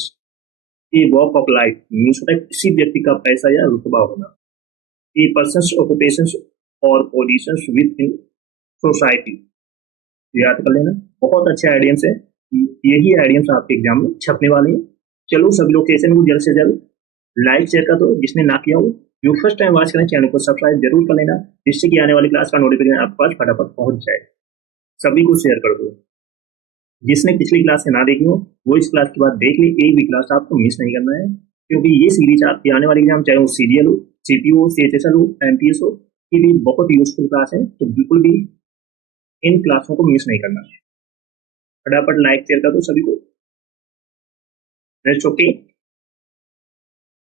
a walk of life means होता है किसी व्यक्ति का पैसा या रुतबा होना, ए पर्सन्स ऑक्यूपेशंस और पोजीशंस विद इन सोसाइटी, याद कर लेना। बहुत अच्छे आइडियम्स है, यही आइडियम्स आपके एग्जाम में छपने वाले हैं। चलो सभी लोग कैसे को जल्द से जल्द लाइक शेयर कर दो, जिसने ना किया हो। जो फर्स्ट टाइम वॉच करें चैनल को सब्सक्राइब जरूर कर लेना, जिससे कि आने वाली क्लास का नोटिफिकेशन आपके पास फटाफट पहुंच जाए। सभी को शेयर कर दो। जिसने पिछली क्लास से ना देखी हो वो इस क्लास के बाद देख ले, एक भी क्लास आपको मिस नहीं करना है, क्योंकि ये सीरीज आपकी आने वाली एग्जाम, चाहे वो सीजीएल हो, सीपीओ हो, सीएचएसएल हो, एमपीएस हो, ये भी बहुत यूजफुल क्लास है। तो बिल्कुल भी इन क्लासों को मिस नहीं करना। फटाफट लाइक शेयर कर दो सभी को। ओके।